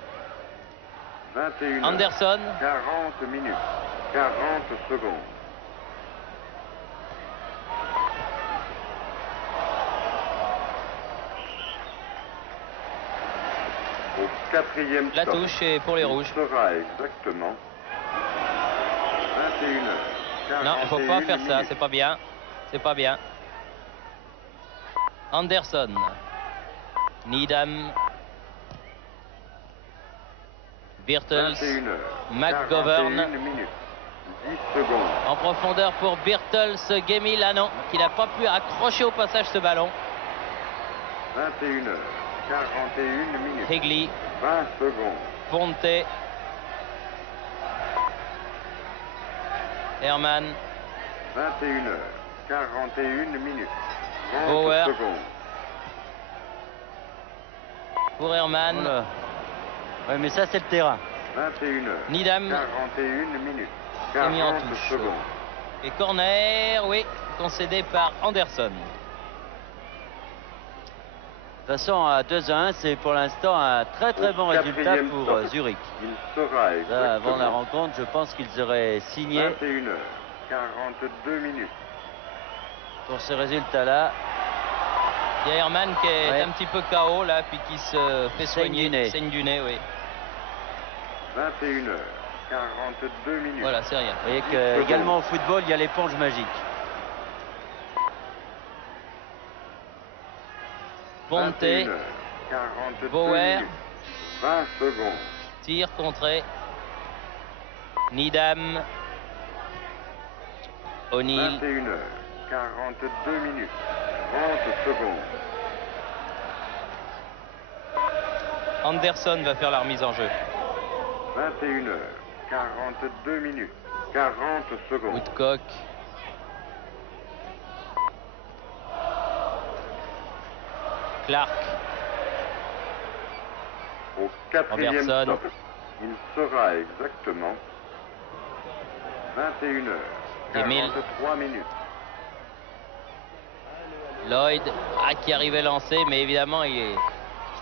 21h. Anderson. 40 minutes. 40 secondes. Au 4e La stop, touche est pour les il rouges. sera exactement 21h. Non, il ne faut pas faire ça, c'est pas bien. C'est pas bien. Anderson. Needham. Birtles. 21h. McGovern. 41 minutes. 10 secondes. En profondeur pour Birtles. Gemmill, ah non, qui n'a pas pu accrocher au passage ce ballon. 21h. 41 minutes. Higley. 20 secondes. Ponte. Herman. 21h. 41 minutes. 30 Bauer. secondes. Pour Herman. Voilà. Ouais, mais ça c'est le terrain. 21h. Needham. 41 minutes. est mis en 40 touche. secondes. Et corner, oui, concédé par Anderson. De toute façon, à 2-1, c'est pour l'instant un très bon résultat Quatrième pour stop. Zurich. Il sera Là, avant la exactement rencontre, je pense qu'ils auraient signé 21h. 42 minutes. pour ce résultat-là. Il y a Herman qui est Ouais. un petit peu KO là, puis qui se fait Saigne soigner. du nez. Saigne du nez, oui. 21h. 42 minutes. Voilà, c'est rien. Vous voyez qu'également au football, il y a l'éponge magique. Ponte, 21h. 42 Bauer. minutes. 20 secondes. tir contré. Needham. O'Neill. 21h. 42 minutes. 30 secondes. Anderson va faire la remise en jeu. 21h. 42 minutes. 40 secondes. Woodcock. Clark. Au 4e Robertson. stop, il sera exactement 21h. Gemmill. 43 minutes. Lloyd, qui arrivait lancé, mais évidemment,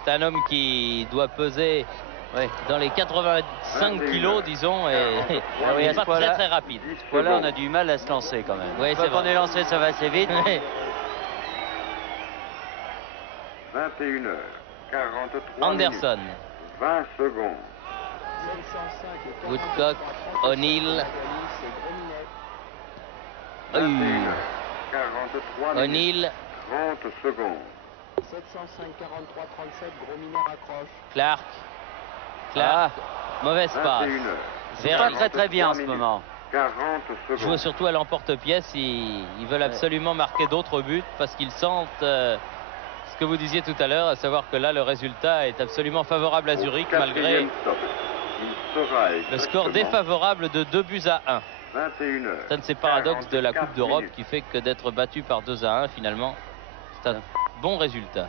c'est un homme qui doit peser dans les 85 kilos, disons, et il Ah oui, à n'est ce pas point-là. très rapide. 10 Voilà, on secondes. a du mal à se lancer quand même. Oui, Une fois c'est qu'on vrai. est lancé, ça va assez vite. 21h. 43 Anderson, minutes. 20 secondes. 705 et Woodcock, 43, O'Neill. organise Grominet. 21h. 43 minutes. O'Neill, 30 secondes. 705, 43, 37, Grominet raccroche. Clark. Mauvaise passe. 21h. C'est pas très bien en ce moment. 40 Joue secondes. surtout à l'emporte-pièce. Ils veulent absolument marquer d'autres buts parce qu'ils sentent ce que vous disiez tout à l'heure, à savoir que là, le résultat est absolument favorable à Zurich malgré le score défavorable de 2-1. 21h. C'est un de ces paradoxes de la Coupe d'Europe qui fait que d'être battu par 2-1, finalement, c'est un bon résultat.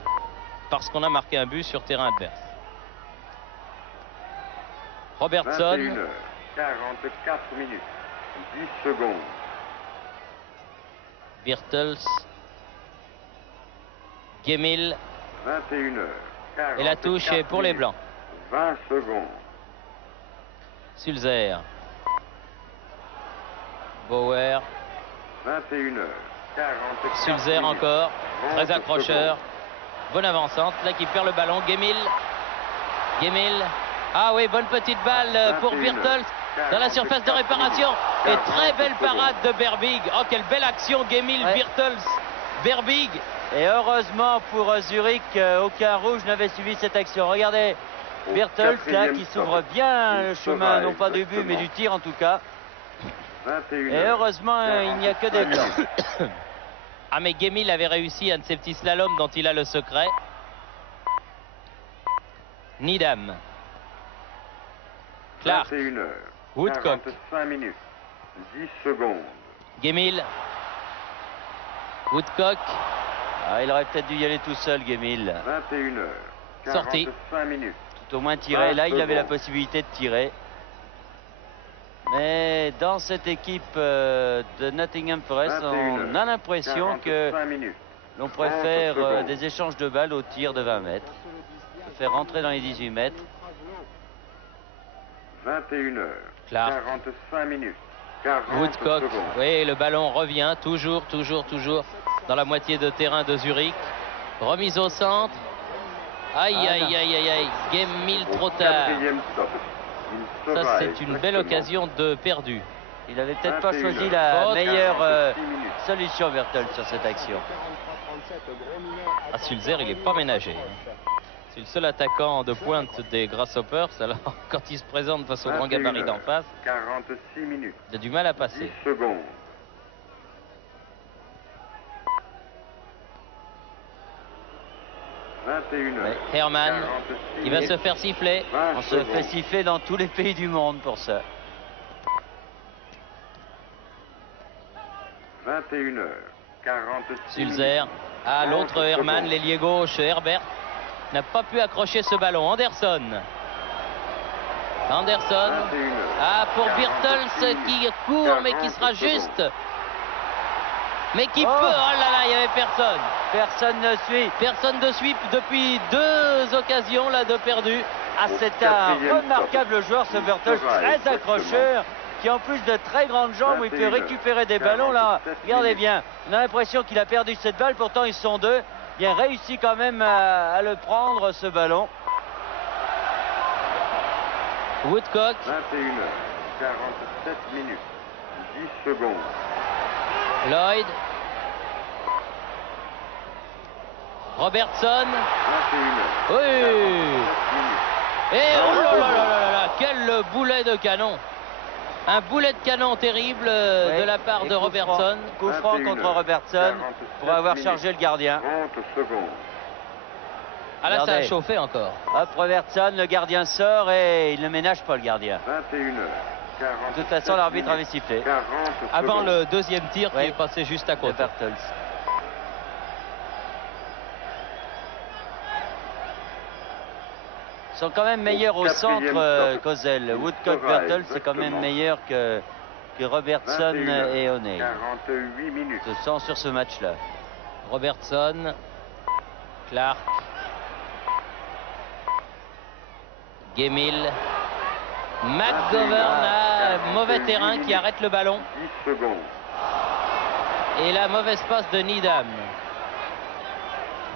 Parce qu'on a marqué un but sur terrain adverse. Robertson, 21h. 44 minutes. 10 secondes. Birtels, Gemil, 21h. et la touche est pour les Blancs. 20 secondes. Sulzer, Bauer, 21h. 44 Sulzer minutes. encore, 30 très accrocheur. Bonne avançante, là qui perd le ballon. Gemil, ah oui, bonne petite balle pour 21. Birtels dans la surface de réparation. Et très belle parade de Berbig. Oh, quelle belle action, Gemil, Ouais. Birtels, Berbig. Et heureusement pour Zurich, aucun rouge n'avait suivi cette action. Regardez Au Birtels là qui 4e s'ouvre stop. bien Il le sera chemin, non pas du but mais exactement. du tir en tout cas. 21h. Et heureusement il n'y a que des blancs. Ah, mais Gemil avait réussi un de ces petits slaloms dont il a le secret. Needham, Clark, 21h. Woodcock, 45 minutes. 10 secondes. Gemil, Woodcock, Ah, il aurait peut-être dû y aller tout seul, Gemil. 21h. Sorti. 45 minutes. Tout au moins tirer. 20 Là, il avait la secondes. possibilité de tirer. Mais dans cette équipe de Nottingham Forest, 21 on a l'impression que 45 minutes. l'on 30 préfère secondes. des échanges de balles au tir de 20 mètres. Se faire rentrer dans les 18 mètres. 21h. Clark. 45 minutes. 40 Woodcock. secondes. Oui, le ballon revient toujours dans la moitié de terrain de Zurich. Remise au centre. Aïe, Ah, aïe, non. aïe, aïe, aïe. Gemil Au trop tard. 4e stop. Il Ça, sera c'est une belle exactement occasion de perdu. Il avait peut-être pas 21 choisi heures. la Faute. meilleure 46 minutes. solution, Bertel, sur cette action. 43-37, gros mineur. Ah, Sulzer, il n'est pas ménagé. C'est le seul attaquant de pointe des Grasshoppers. Alors, quand il se présente face au grand 21 gabarit d'en heures. face, 46 minutes. il a du mal à 10 passer. secondes. Ouais, Hermann, il va se faire siffler. On se fait siffler dans tous les pays du monde pour ça. 21h. 46 Sulzer. Ah, l'autre 30 Hermann, secondes. l'ailier gauche, Herbert, n'a pas pu accrocher ce ballon. Anderson. Anderson. 21h. Ah, pour 46 Birtels qui court mais qui 40 sera secondes. juste. Mais qui Oh. peut. Oh là là, il n'y avait personne. Personne ne suit. Personne de suite depuis 2 occasions là de perdu. Ah, Au c'est un 4e remarquable joueur, ce Bertels, sera très exactement. accrocheur, qui en plus de très grandes jambes, où il peut 21, récupérer des ballons. Là, 47 regardez minutes. bien, on a l'impression qu'il a perdu cette balle, pourtant ils sont deux. Il a réussi quand même à le prendre, ce ballon. Woodcock. 21h. 47 minutes. 10 secondes. Lloyd. Robertson. 21h. Oui. Et oh là là là là là, quel boulet de canon. Un boulet de canon terrible de la part Et de coup Robertson. Coup franc 21, contre Robertson pour avoir chargé le gardien. 30 secondes. Ah là, ça a Regardez. chauffé encore. Hop, Robertson, le gardien sort et il ne ménage pas le gardien. 21h. De toute façon, l'arbitre avait sifflé. 40 Avant secondes. le deuxième tir qui Oui. est passé juste à De côté. Bertels. Ils sont quand même meilleurs au centre, Kozel. Woodcock, Bertels, c'est quand même meilleur que Robertson 21, et O'Neill. 48 minutes. Se sent sur ce match-là. Robertson. Clark. Gemil. McGovern a mauvais terrain qui arrête le ballon. 10 secondes. Et la mauvaise passe de Needham.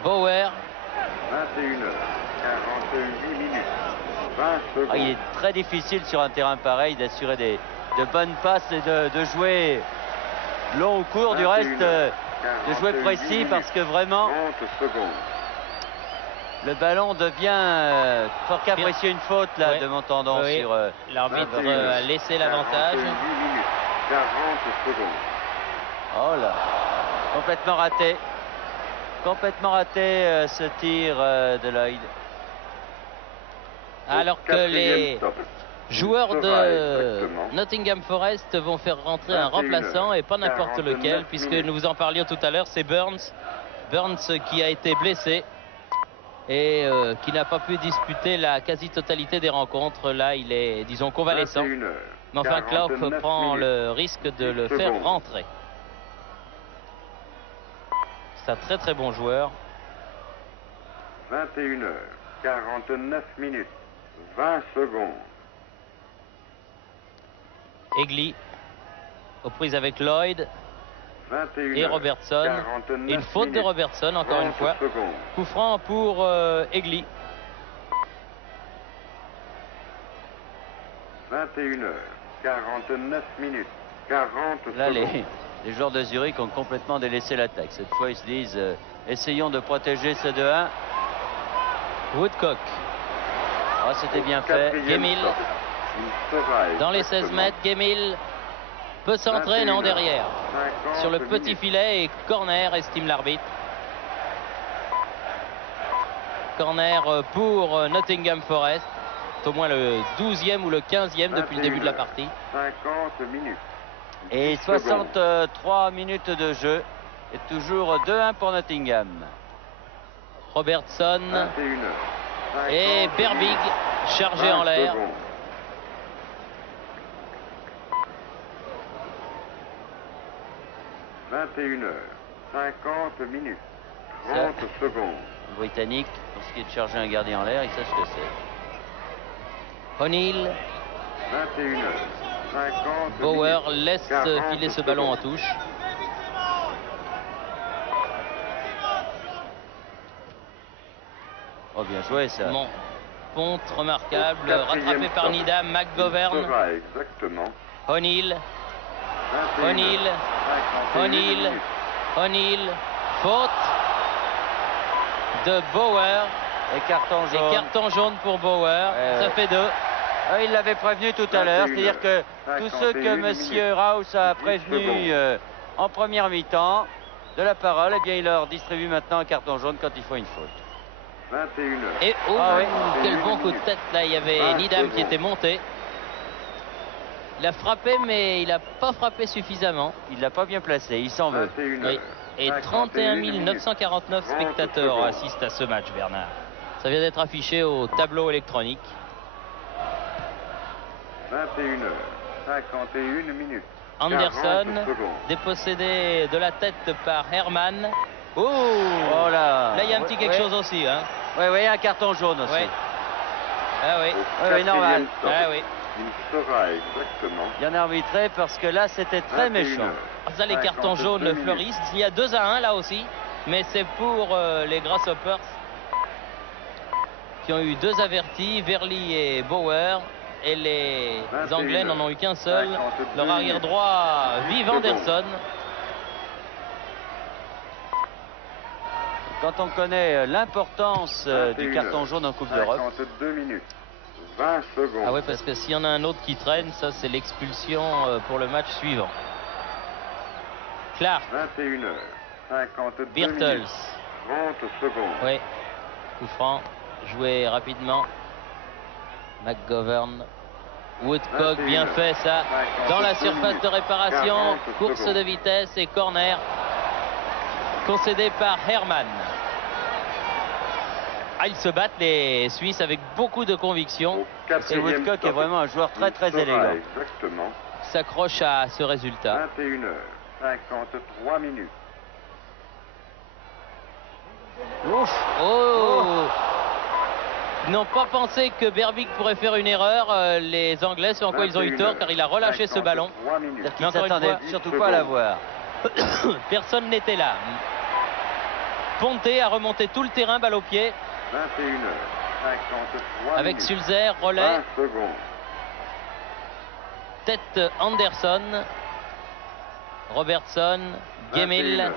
Bauer. 21h. 48 minutes. 20 secondes. Ah, il est très difficile sur un terrain pareil d'assurer de bonnes passes et de jouer long ou court. Du 21, reste, de jouer 48 précis minutes. parce que vraiment, 30 secondes. Le ballon devient fort capricieux, une faute là Ouais. de Montandon Oui. sur... L'arbitre 21, a laissé l'avantage. 48 minutes, 40 secondes. Oh là, complètement raté. Complètement raté ce tir de Lloyd. Alors que Quatrième les stop. joueurs Il de sera exactement Nottingham Forest vont faire rentrer un 21 remplaçant et pas n'importe 49 lequel, puisque minutes. nous vous en parlions tout à l'heure, c'est Burns. Burns qui a été blessé et qui n'a pas pu disputer la quasi-totalité des rencontres. Là, il est, disons, convalescent. 21 heures, Mais enfin, Clark 49 prend minutes. le risque de le faire Secondes. rentrer. C'est un très très bon joueur. 21 heures, 49 minutes, 20 secondes. Egli aux prises avec Lloyd 21 et heures, Robertson. 49 Une faute de minutes, Robertson, encore une 30 fois. secondes. Coup franc pour Egli. 21 heures, 49 minutes, 40 Là, secondes. les joueurs de Zurich ont complètement délaissé l'attaque. Cette fois, ils se disent, essayons de protéger ce 2-1. Woodcock Oh, c'était bien fait. Quatrième Gemil. stop. Il sera dans les 16 exactement mètres. Gemil peut centrer, 21 non, heures, derrière. 50 Sur le petit minutes. filet et corner, estime l'arbitre. Corner pour Nottingham Forest. C'est au moins le 12e ou le 15e depuis le début de la 21 partie. 50 minutes. Et 10 secondes. 63 minutes de jeu. Et toujours 2-1 pour Nottingham. Robertson 21 heures, et 50 Berbig minutes, chargé 20 en l'air. secondes. 21 heures, 50 minutes, 30 secondes. Le Britannique, pour ce qui est de charger un gardien en l'air, il sait ce que c'est. O'Neill, 21 heures, 50 Bauer minutes, laisse 40 filer ce ballon en secondes. touche. Oh, bien joué ça. Bon, ponte remarquable, Quatrième rattrapé par stop. Nidam, Il McGovern, sera exactement O'Neill, 21 O'Neill, heures, 51 O'Neill, minutes. O'Neill, faute de Bauer Et carton jaune. et carton jaune pour Bauer, ça ouais. fait 2. Ah, il l'avait prévenu tout à l'heure, 21 c'est-à-dire que heures, tous ceux que 51 monsieur minutes, Raus a 10 prévenu secondes. en première mi-temps de la parole, eh bien il leur distribue maintenant un carton jaune quand il faut une faute. 21 heures. Et oh, Ah oui. quel bon coup de tête là, il y avait 20 Nidam qui secondes. était monté. Il a frappé mais il n'a pas frappé suffisamment. Il l'a pas bien placé, il s'en veut. 21 Oui. heures, Et 51 31 minutes, 949 30 spectateurs secondes. assistent à ce match, Bernard. Ça vient d'être affiché au tableau électronique. 21 heures, 51 minutes. Anderson, 40 secondes. dépossédé de la tête par Herman. Oh, Oh là. là, il y a un petit quelque chose aussi. Hein. Oui, oui, un carton jaune aussi. Ouais. Ah oui, Au oui, quatrième normal. stop, ah oui. Il sera exactement Il y en a arbitré parce que là c'était très 21 méchant. heures, Ah, ça, les cartons 52 jaunes minutes. fleurissent. Il y a 2-1 là aussi, mais c'est pour les Grasshoppers qui ont eu 2 avertis, Verly et Bauer. Et les 21 Anglais n'en ont eu qu'un seul. 52 Leur arrière droit, Viv secondes. Anderson. Quand on connaît l'importance du 21 carton heures, jaune en Coupe d'Europe, 52 minutes, 20 secondes. Ah ouais, parce que s'il y en a un autre qui traîne, ça c'est l'expulsion pour le match suivant. Clark, 21 heures, 52 Birtles. minutes, 30 secondes. Oui, coup franc, joué rapidement. McGovern, Woodcock, 21 bien heures, fait ça. Dans la 52 surface de minutes, réparation, 40 course secondes. de vitesse et corner concédé par Herman. Ah, ils se battent les Suisses avec beaucoup de conviction. Au et quatrième Woodcock est stop, vraiment un joueur très très il sera élégant. Exactement S'accroche à ce résultat. 21 heures, 53 minutes. Ouf. Oh, ils n'ont pas pensé que Berbig pourrait faire une erreur. Les Anglais, sur quoi ils ont eu 21 tort, heures, car il a relâché ce ballon. 53 minutes. C'est-à-dire Mais qu'il encore une s'attendait fois, surtout pas à la voir. Personne n'était là. Ponté a remonté tout le terrain, balle au pied, 21 heures, 53 avec minutes. Sulzer, relais, 20 secondes. tête Anderson, Robertson, 21 Gemil, heures,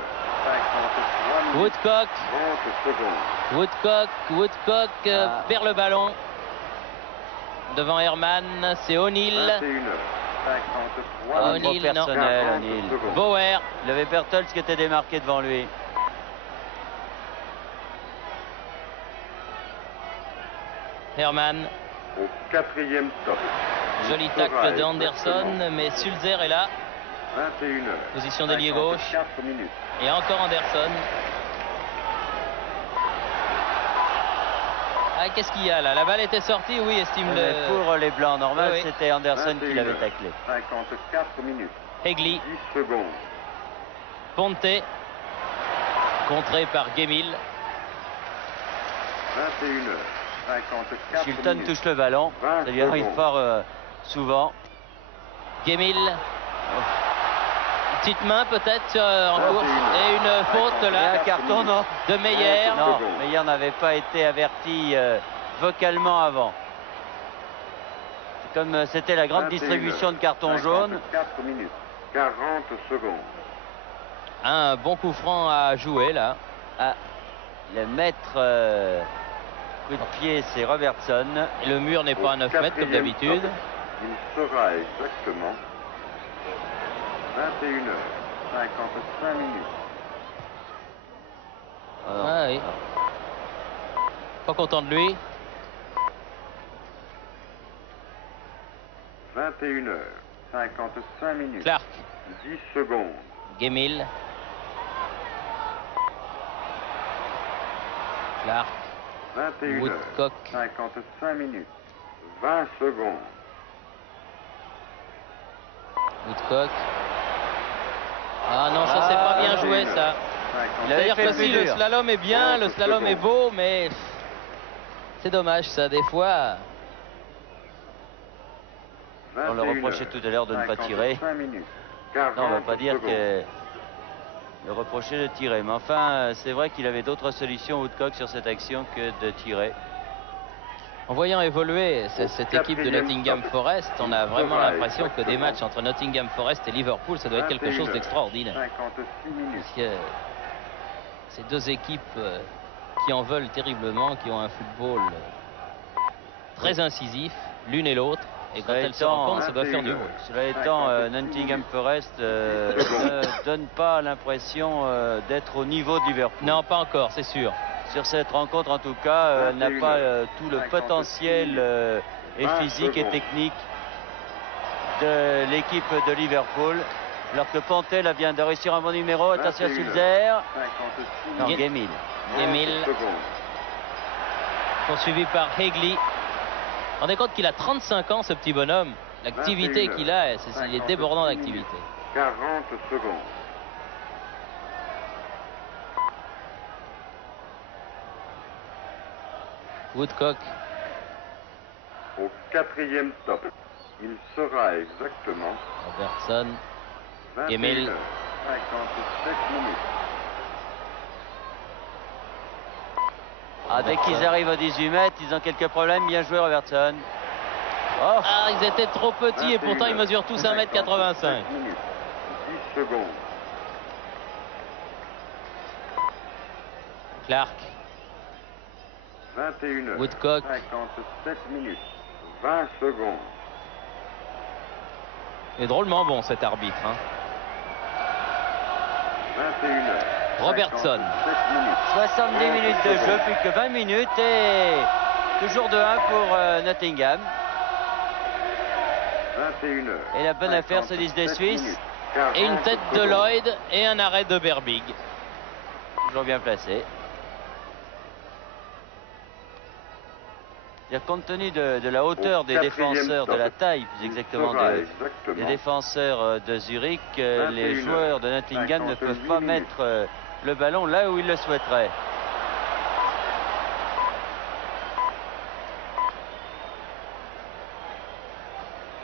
53 minutes. Woodcock, 30 secondes. Woodcock perd le ballon. Devant Herman, c'est O'Neill. 21h53 O'Neill, minutes. non. personnel, 40 O'Neill. secondes. Bauer, Il avait Bertels qui était démarqué devant lui. Herman. Au 4e stop. Joli tacle d'Anderson, mais Sulzer est là. 21h. Position d'ailier gauche. 4 minutes. Et encore Anderson. Ah, qu'est-ce qu'il y a là? La balle était sortie, oui, estime Mais le pour les Blancs, normal, Oui, oui. c'était Anderson qui 21h. l'avait taclé. 54 minutes. Hegli. 10 secondes. Ponte. Contré par Gemil. 21h. 54 Chilton minutes. touche le ballon. 20 Ça lui arrive secondes. fort souvent. Gemil. Une petite main peut-être en 21. course. Et une faute Et un là carton, non? de Meyer. Non, secondes. Meyer n'avait pas été averti vocalement avant. Comme c'était la grande 21 distribution de cartons jaunes. 54 minutes. 40 secondes. Un bon coup franc à jouer là. Ah, le maître coup de pied, c'est Robertson. Et le mur n'est pas à 9 mètres comme d'habitude. Il sera exactement 21h. 55 minutes. Ah non. Ah oui. Pas content de lui. 21h. 55 minutes. Clark. 10 secondes. Gemil. Clark. 21h. Woodcock. 55 minutes. 20 secondes. Woodcock. Ah non, ça c'est pas bien joué ça. Il avait C'est-à-dire fait que le si plus le dur. slalom est bien, le slalom est beau, mais c'est dommage ça, des fois. On le reprochait tout à l'heure de ne pas tirer. 55 minutes. Non, on ne va 40 pas dire secondes. que le reprocher de tirer. Mais enfin, c'est vrai qu'il avait d'autres solutions, Woodcock, sur cette action que de tirer. En voyant évoluer cette équipe de Nottingham Forest, on a vraiment l'impression que des matchs entre Nottingham Forest et Liverpool, ça doit être quelque chose d'extraordinaire. 56 minutes. Parce que ces deux équipes qui en veulent terriblement, qui ont un football très incisif, l'une et l'autre. Et quand elles se rencontrent, ça doit faire du bruit. Cela étant, Nottingham Forest ne donne pas l'impression d'être au niveau de Liverpool. Non, pas encore, c'est sûr. Sur cette rencontre, en tout cas, elle n'a pas tout le potentiel et physique et technique de l'équipe de Liverpool. Alors que Pontel vient de réussir un bon numéro. Attention à Sulzer. 56 Non, minutes. Gemil. Gemil. 30 secondes. Poursuivi par Hegli. Vous vous rendez compte qu'il a 35 ans, ce petit bonhomme. L'activité 21, qu'il a, il est débordant 56 d'activité. 40 secondes. Woodcock. Au 4e stop. Il sera exactement Robertson. 21h. Gemil. 57 minutes. Ah, dès qu'ils arrivent aux 18 mètres, ils ont quelques problèmes. Bien joué, Robertson. Oh, Ah, ils étaient trop petits et pourtant ils mesurent tous 1m85. 57 minutes. 10 secondes. Clark. 21h. Woodcock. 57 minutes. 20 secondes. Il est drôlement bon cet arbitre. Hein. 21h. Robertson. 57 minutes. 70 minutes de jeu, plus que 20 minutes et toujours de 1 pour Nottingham. 21h. Et la bonne affaire se disent des 57 Suisses. minutes. Et une 40 tête de secondes. Lloyd et un arrêt de Berbig. Toujours bien placé. C'est-à-dire, compte tenu de la hauteur Au des 4e défenseurs, de stop. la taille plus Il exactement sera des exactement défenseurs de Zurich, 21 les joueurs de Nottingham ne 58 peuvent pas minutes. mettre le ballon là où ils le souhaiteraient.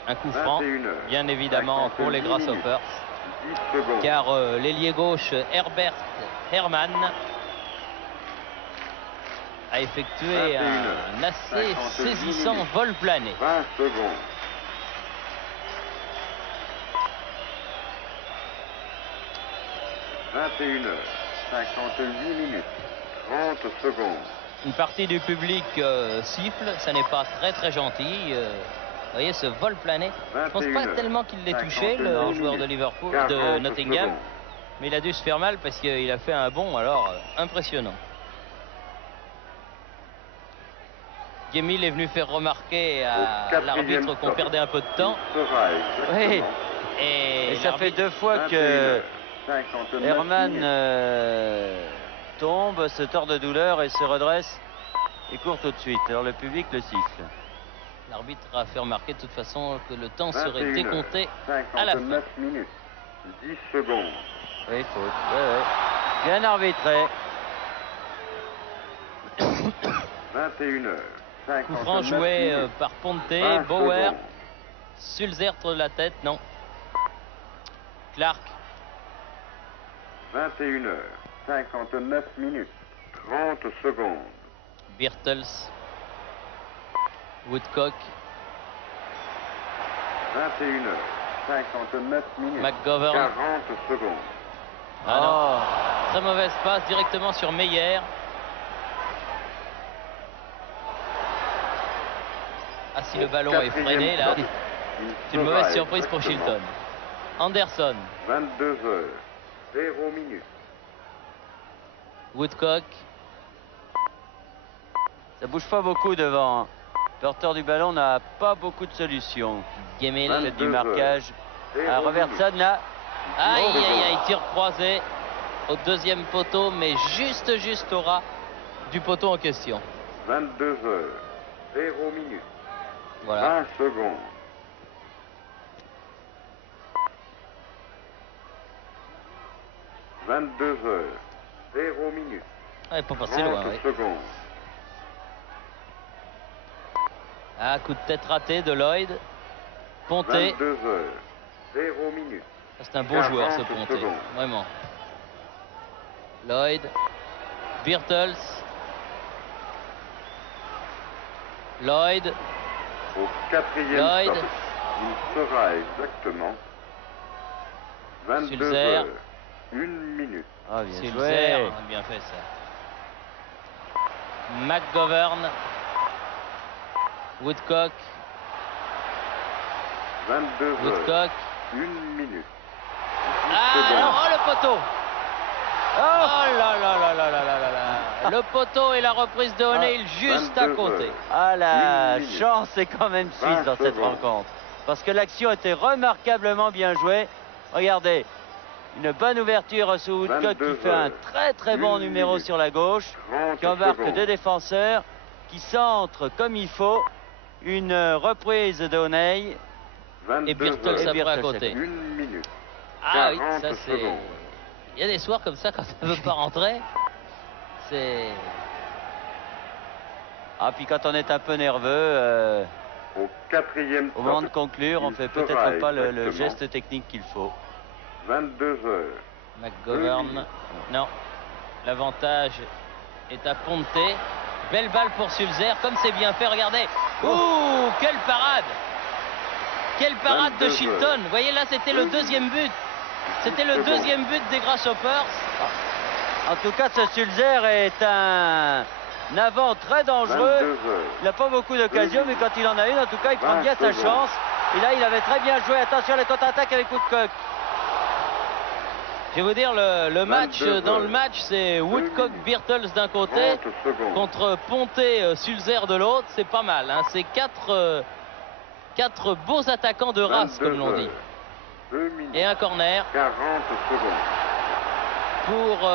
Un coup franc, 21h. bien évidemment pour les 58 minutes. Grasshoppers. 10 secondes. Car l'ailier gauche Herbert Herman a effectué 21 un assez 58 saisissant minutes. vol plané. 20 secondes. 58 minutes, 30 secondes. Une partie du public siffle, ça n'est pas très gentil. Vous voyez ce vol plané. Je ne pense pas tellement qu'il l'ait touché, le joueur de Liverpool, de Nottingham. Secondes. Mais il a dû se faire mal parce qu'il a fait un bond alors impressionnant. Gemmill est venu faire remarquer à l'arbitre qu'on perdait un peu de temps. Oui. Et Et ça fait 2 fois que 59 Herman minutes. tombe, se tord de douleur et se redresse et court tout de suite. Alors le public le siffle. L'arbitre a fait remarquer de toute façon que le temps 21 serait décompté heures, à la fin. 59 minutes, 10 secondes. Oui, faute. Ouais. Bien arbitré. 21 heures, Coup franc 59 joué minutes, par Ponte, 20 Bauer, secondes. Sulzert de la tête, non. Clark, 21 heures, 59 minutes, 30 secondes. Birtles, Woodcock, 21 heures, 59 minutes, McGovern. 40 secondes. Ah non. Oh. Très mauvaise passe directement sur Meyer. Ah, si le ballon est freiné là, c'est une mauvaise surprise pour Shilton. Anderson, 22 heures, 0 minutes. Woodcock, Ça bouge pas beaucoup devant. Hein. Le porteur du ballon n'a pas beaucoup de solutions. Gemmill. Faites du marquage. 0 Ah, Robertson là. Aïe, aïe, aïe, tir croisé au deuxième poteau, mais juste au ras du poteau en question. 22 heures, 0 minutes, Voilà. 20 secondes. « 22 heures, 0 minutes, Ah, il n'est pas 30 passé loin, oui. secondes. Ah, coup de tête raté de Lloyd. Ponte. 22 heures, 0 minutes, Ah, c'est un bon joueur ce 40 Ponte, secondes. vraiment. Lloyd, Birtles, Lloyd, Au 4e Lloyd. stop, il sera exactement 22 Sulzer. heures, 1 minute. Ah, bien Sulzer, joué. on a bien fait ça. McGovern, Woodcock, 22 heures, Woodcock. 1 minute. 10 Ah, secondes. oh le poteau! Oh là là là là là là là là! Le poteau et la reprise de O'Neill juste à 22 côté. heures. Ah, la 1 minute. chance est quand même 6 dans 20 cette secondes. rencontre. Parce que l'action était remarquablement bien jouée. Regardez, une bonne ouverture sous Woodcock 22 qui fait un heures. très bon 1 numéro minute. sur la gauche, 30 qui embarque secondes. 2 défenseurs, qui centre comme il faut. Une reprise de O'Neill. 22 Et Birtles Et après à Birtles côté. 1 minute. Ah oui, 40 ça c'est. secondes. Il y a des soirs comme ça quand ça ne veut pas rentrer. C'est. Ah, puis quand on est un peu nerveux, Au 4e au moment stop, de conclure, on il fait sera peut-être pas le exactement geste technique qu'il faut. 22 heures. McGovern. Non. L'avantage est à Ponte. Belle balle pour Sulzer. Comme c'est bien fait, regardez. Ouh, quelle parade! Quelle parade de 22 Shilton. heures. Vous voyez là, c'était le deuxième but. C'était le deuxième but des Grasshoppers. En tout cas, ce Sulzer est un avant très 22 dangereux. heures. Il n'a pas beaucoup d'occasions, mais quand il en a une, en tout cas, il prend bien sa chance. Et là, il avait très bien joué. Attention, les contre-attaques avec Woodcock. Je vais vous dire, le match, 22 dans le heures. match, c'est Woodcock, Birtles d'un côté, 30 secondes. contre Ponte, Sulzer de l'autre. C'est pas mal. Hein. C'est quatre beaux attaquants de race, 22 comme l'on dit. heures. 2 minutes. Et un corner 40 secondes. pour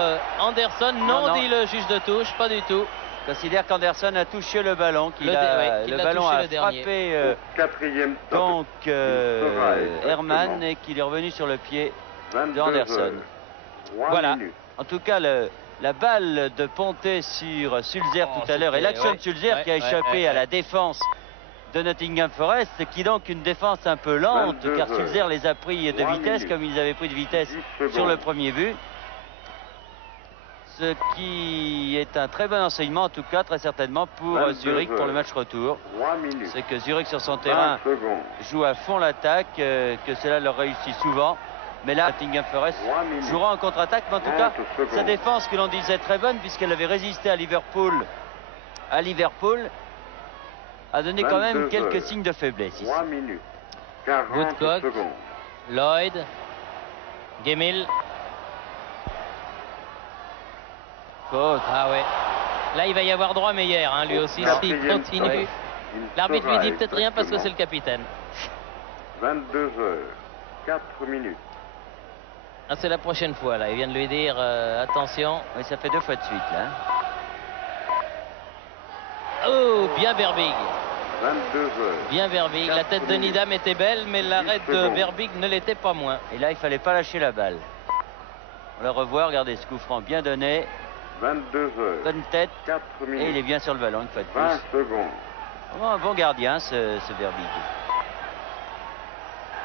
Anderson. Non, Non. dit le juge de touche, pas du tout. Considère qu'Anderson a touché le ballon, qu'il Oui, a, qu'il le l'a ballon touché a le dernier. frappé Au 4e stop. donc il sera exactement Herman et qu'il est revenu sur le pied 22 d'Anderson. heures. 3 Voilà. minutes. En tout cas, la balle de Ponte sur Sulzer Oh, tout à l'heure et c'était- l'action ouais, de Sulzer ouais, qui a échappé ouais, à ouais. la défense de Nottingham Forest, qui donc une défense un peu lente 22 car heures. Sulzer les a pris de 3 vitesse minutes. comme ils avaient pris de vitesse 10 sur secondes. le premier but. Ce qui est un très bon enseignement en tout cas très certainement pour 22 Zurich pour le heures. match retour. 3 minutes. C'est que Zurich sur son 20 terrain secondes. joue à fond l'attaque, que cela leur réussit souvent Mais là, Nottingham Forest 3 minutes. jouera en contre-attaque. Mais en tout cas, 30 secondes. sa défense, que l'on disait très bonne, puisqu'elle avait résisté à Liverpool, a donné quand même 22 quelques heures. signes de faiblesse ici. 3 minutes. 40 Woodcock. secondes. Lloyd. Gemmill. Faute. Ah ouais. Là, il va y avoir droit à Meyer, hein, lui aussi, s'il Quatrième continue. temps. Il L'arbitre lui sera dit peut-être rien parce que c'est exactement le capitaine. 22 heures. 4 minutes. Ah, c'est la prochaine fois, là. Il vient de lui dire attention. Oui, ça fait 2 fois de suite, là. Oh, bien Verbig. 22 heures. Bien Verbig. La tête de Nidam était belle, mais l'arrêt de secondes. Verbig ne l'était pas moins. Et là, il fallait pas lâcher la balle. On le revoit, regardez ce coup franc bien donné. 22 heures. Bonne tête. 4 Et il est minutes. bien sur le ballon, une fois de 20 plus. secondes. Oh, un bon gardien, ce Verbig.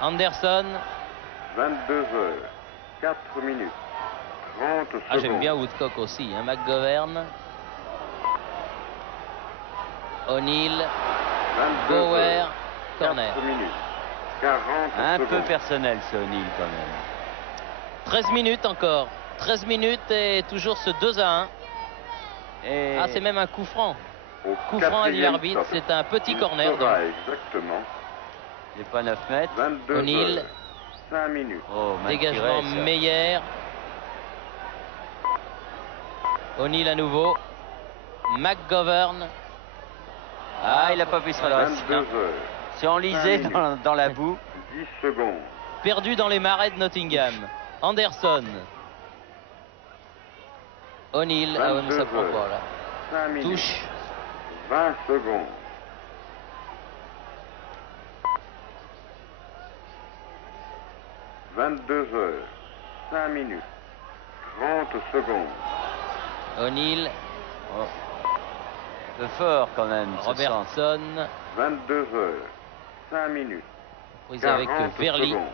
Anderson. 22 heures. 4 minutes. 30 secondes. Ah, j'aime bien Woodcock aussi. Hein. McGovern. O'Neill. 22 Gower. heures. Corner. 4 minutes. 40 Un peu secondes. personnel, ce O'Neill, quand même. 13 minutes encore. 13 minutes et toujours ce 2-1. Et Ah, c'est même un coup franc. Au Coup franc, a dit quatrième l'arbitre. stop. C'est un petit Il corner. sera Donc. exactement il n'est pas 9 mètres. 22 O'Neill. heures. 5 minutes. Oh, mal Dégagement tiré, ça. Meyer. O'Neill à nouveau. McGovern. Ah, il n'a pas pu se redresser. 22 heures. C'est enlisé 5 dans la boue. 10 secondes. Perdu dans les marais de Nottingham. Anderson. O'Neill. Ah ouais, mais ça 22 prend heures. pas là. 5 minutes. Touche. 20 secondes. « 22 heures, 5 minutes, 30 secondes. O'Neill. Oh. Un peu fort, quand même, ce centre. Robertson. 22 heures, 5 minutes, Prise avec 40 Verly. secondes.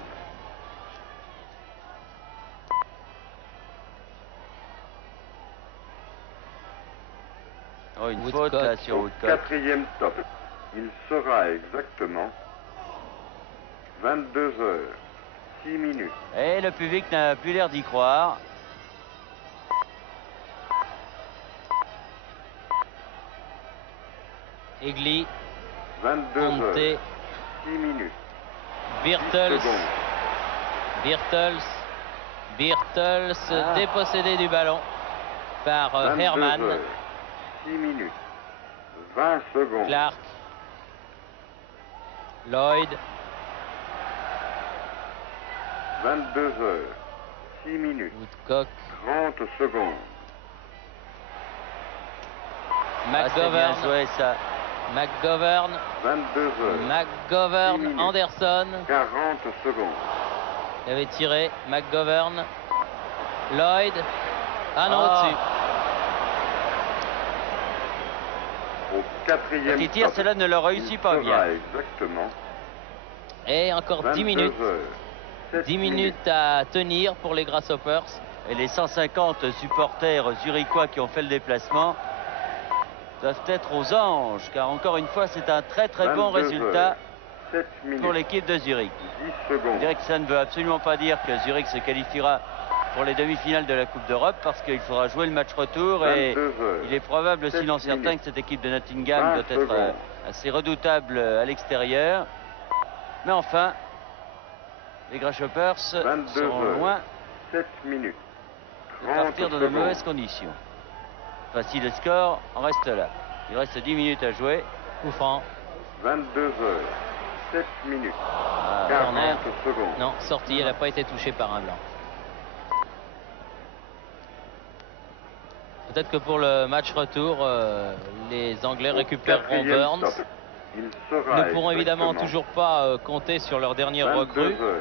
Oh, une Woodcock. faute, là, sur Au Woodcock. quatrième stop, il sera exactement 22 heures, 6 minutes. Et le public n'a plus l'air d'y croire. Egli. 22 Conte. heures, 6 minutes, 10 Birtles. secondes. Birtles Ah. dépossédé du ballon par 22 Herman. heures, 6 minutes, 20 secondes. Clark. Lloyd. 22 heures, 6 minutes, Woodcock. 30 secondes. Ah, c'est bien McGovern. joué, ça. « McGovern. 22 heures, 10 McGovern. minutes. Anderson. 40 secondes. Il avait tiré. McGovern. Lloyd. Ah non, Ah. au-dessus. Au quatrième Qui tire, stop, cela ne le il réussit pas sera bien. exactement Et encore 10 minutes. 22 heures, 7 10 minutes à tenir pour les Grasshoppers. Et les 150 supporters zurichois qui ont fait le déplacement doivent être aux anges, car encore une fois, c'est un très très bon 22 résultat heures, 7 minutes, pour l'équipe de Zurich. 10 Je secondes. dirais que ça ne veut absolument pas dire que Zurich se qualifiera pour les demi-finales de la Coupe d'Europe, parce qu'il faudra jouer le match retour et 22 heures, il est probable, 7 sinon certain, minutes. que cette équipe de Nottingham 20 doit être secondes. assez redoutable à l'extérieur. Mais enfin, les Grasshoppers 22 seront heures, loin 7 minutes, de 30 partir dans de secondes. mauvaises conditions. Enfin, si le score en reste là. Il reste 10 minutes à jouer. Coup franc. 22 heures, 7 minutes, Ah, 40 corner. secondes. Non, sortie. Elle n'a pas été touchée par un blanc. Peut-être que pour le match retour, les Anglais Au récupéreront quatrième Burns. stop, il sera Ils ne pourront évidemment exactement toujours pas compter sur leur dernière 22 recrue, heures,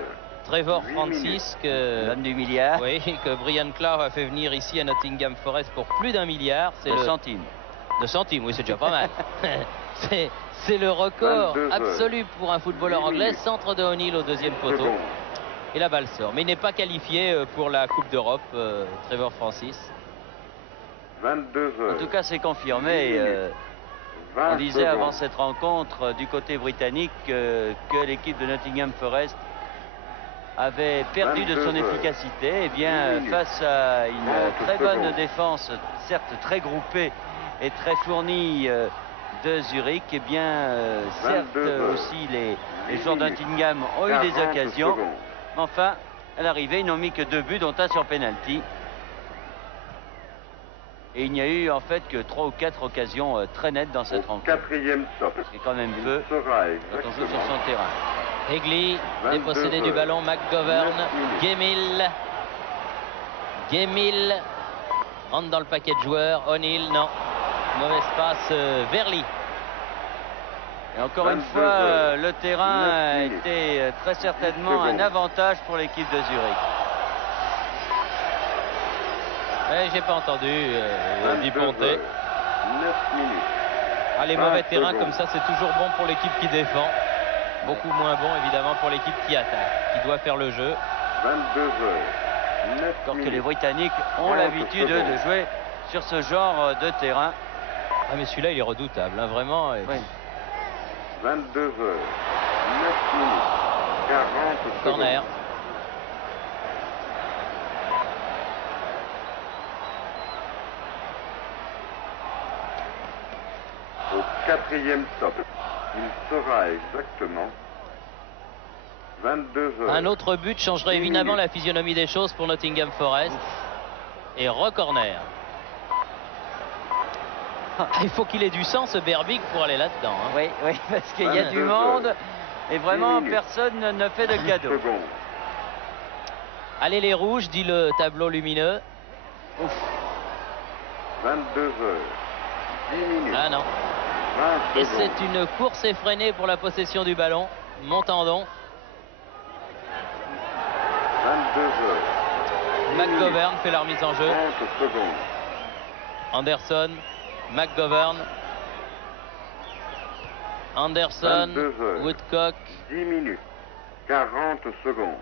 Trevor 8 Francis, que, l'homme du milliard, oui, que Brian Clough a fait venir ici à Nottingham Forest pour plus d'1 milliard. C'est de le centimes. de centimes, oui, c'est déjà pas mal. C'est le record 22 heures, absolu pour un footballeur 8 anglais. minutes, Centre de O'Neill au deuxième poteau. secondes. Et la balle sort. Mais il n'est pas qualifié pour la Coupe d'Europe, Trevor Francis. 22 heures, En tout cas, c'est confirmé. 20 On disait secondes. avant cette rencontre du côté britannique que l'équipe de Nottingham Forest avait perdu de son 22 heures. efficacité. Et bien, 10 minutes. face à une 30 très bonne secondes. défense, certes très groupée et très fournie de Zurich, et bien, certes 22 heures. aussi les 10 joueurs minutes. d'Untingham ont eu des 40 occasions. secondes. Mais enfin, à l'arrivée, ils n'ont mis que 2 buts, dont un sur penalty. Et il n'y a eu en fait que 3 ou 4 occasions très nettes dans cette Au rencontre. 4e stop. C'est quand même Il peu sera quand on joue sur exactement son terrain. Egli, 22 dépossédé du heures. ballon, McGovern, 9 minutes. Gemil. Gemil rentre dans le paquet de joueurs. O'Neill, non. Mauvaise passe, Verly. Et encore une 22 fois, heures. le terrain 9 a minutes. été très certainement 10 un secondes. avantage pour l'équipe de Zurich. J'ai pas entendu 22 Duponté. heures. 9 minutes. Ah, les 20 mauvais terrains secondes. comme ça, c'est toujours bon pour l'équipe qui défend. Beaucoup moins bon, évidemment, pour l'équipe qui attaque, qui doit faire le jeu. 22 heures. 9 Alors que minutes. les Britanniques ont 30 l'habitude de secondes. jouer sur ce genre de terrain. Ah, mais celui-là, il est redoutable, hein, vraiment. Oui. 22 heures. 9 minutes. 40 secondes. Corner. Au 4e stop. Il sera exactement 22 heures. Un autre but changerait 10 évidemment minutes. la physionomie des choses pour Nottingham Forest. Et re-corner. Ah, il faut qu'il ait du sang, ce Berbig, pour aller là-dedans. hein. Oui, oui, parce qu'il y a 22 du monde heures. et vraiment 10 minutes. personne ne fait de 10 cadeau. secondes. Allez les rouges, dit le tableau lumineux. 22 heures. 10 minutes. Ah non. 20 Et secondes. c'est une course effrénée pour la possession du ballon. Montandon. 22 heures. 10 McGovern fait la remise en jeu. 30 secondes. Anderson. McGovern. Anderson. 22 heures. Woodcock. 10 minutes. 40 secondes.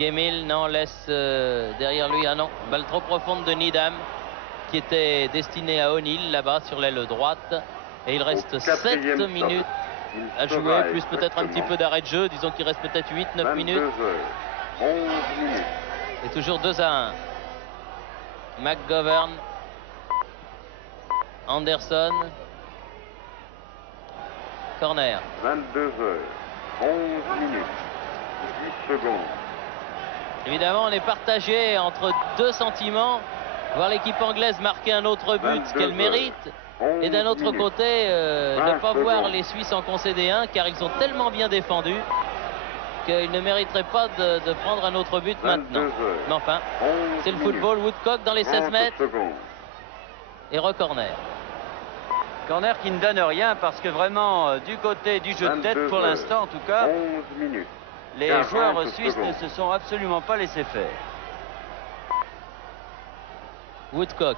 Gemil, non, laisse derrière lui. Ah non, balle trop profonde de Needham qui était destinée à O'Neill là-bas sur l'aile droite. Et il reste Au 7 4e stop. minutes Il à sera jouer, plus peut-être un petit exactement peu d'arrêt de jeu. Disons qu'il reste peut-être 8-9 22 minutes. heures. 11 minutes. Et toujours 2-1. McGovern. Anderson. Corner. 22 heures. 11 minutes. 10 secondes. Évidemment, on est partagé entre deux sentiments. Voir l'équipe anglaise marquer un autre but, 22 ce qu'elle heures. mérite. 11 Et d'un autre minutes. côté, ne 20 pas voir secondes. les Suisses en concéder un, car ils ont tellement bien défendu qu'ils ne mériteraient pas de prendre un autre but 22 maintenant. heures. Mais enfin, 11 c'est le minutes. football. Woodcock dans les 16 30 mètres secondes. et re-corner. Corner qui ne donne rien parce que vraiment, du côté du jeu de tête, 22 pour heures. l'instant en tout cas, 11 minutes. les 40 joueurs suisses ne secondes. se sont absolument pas laissés faire. Woodcock.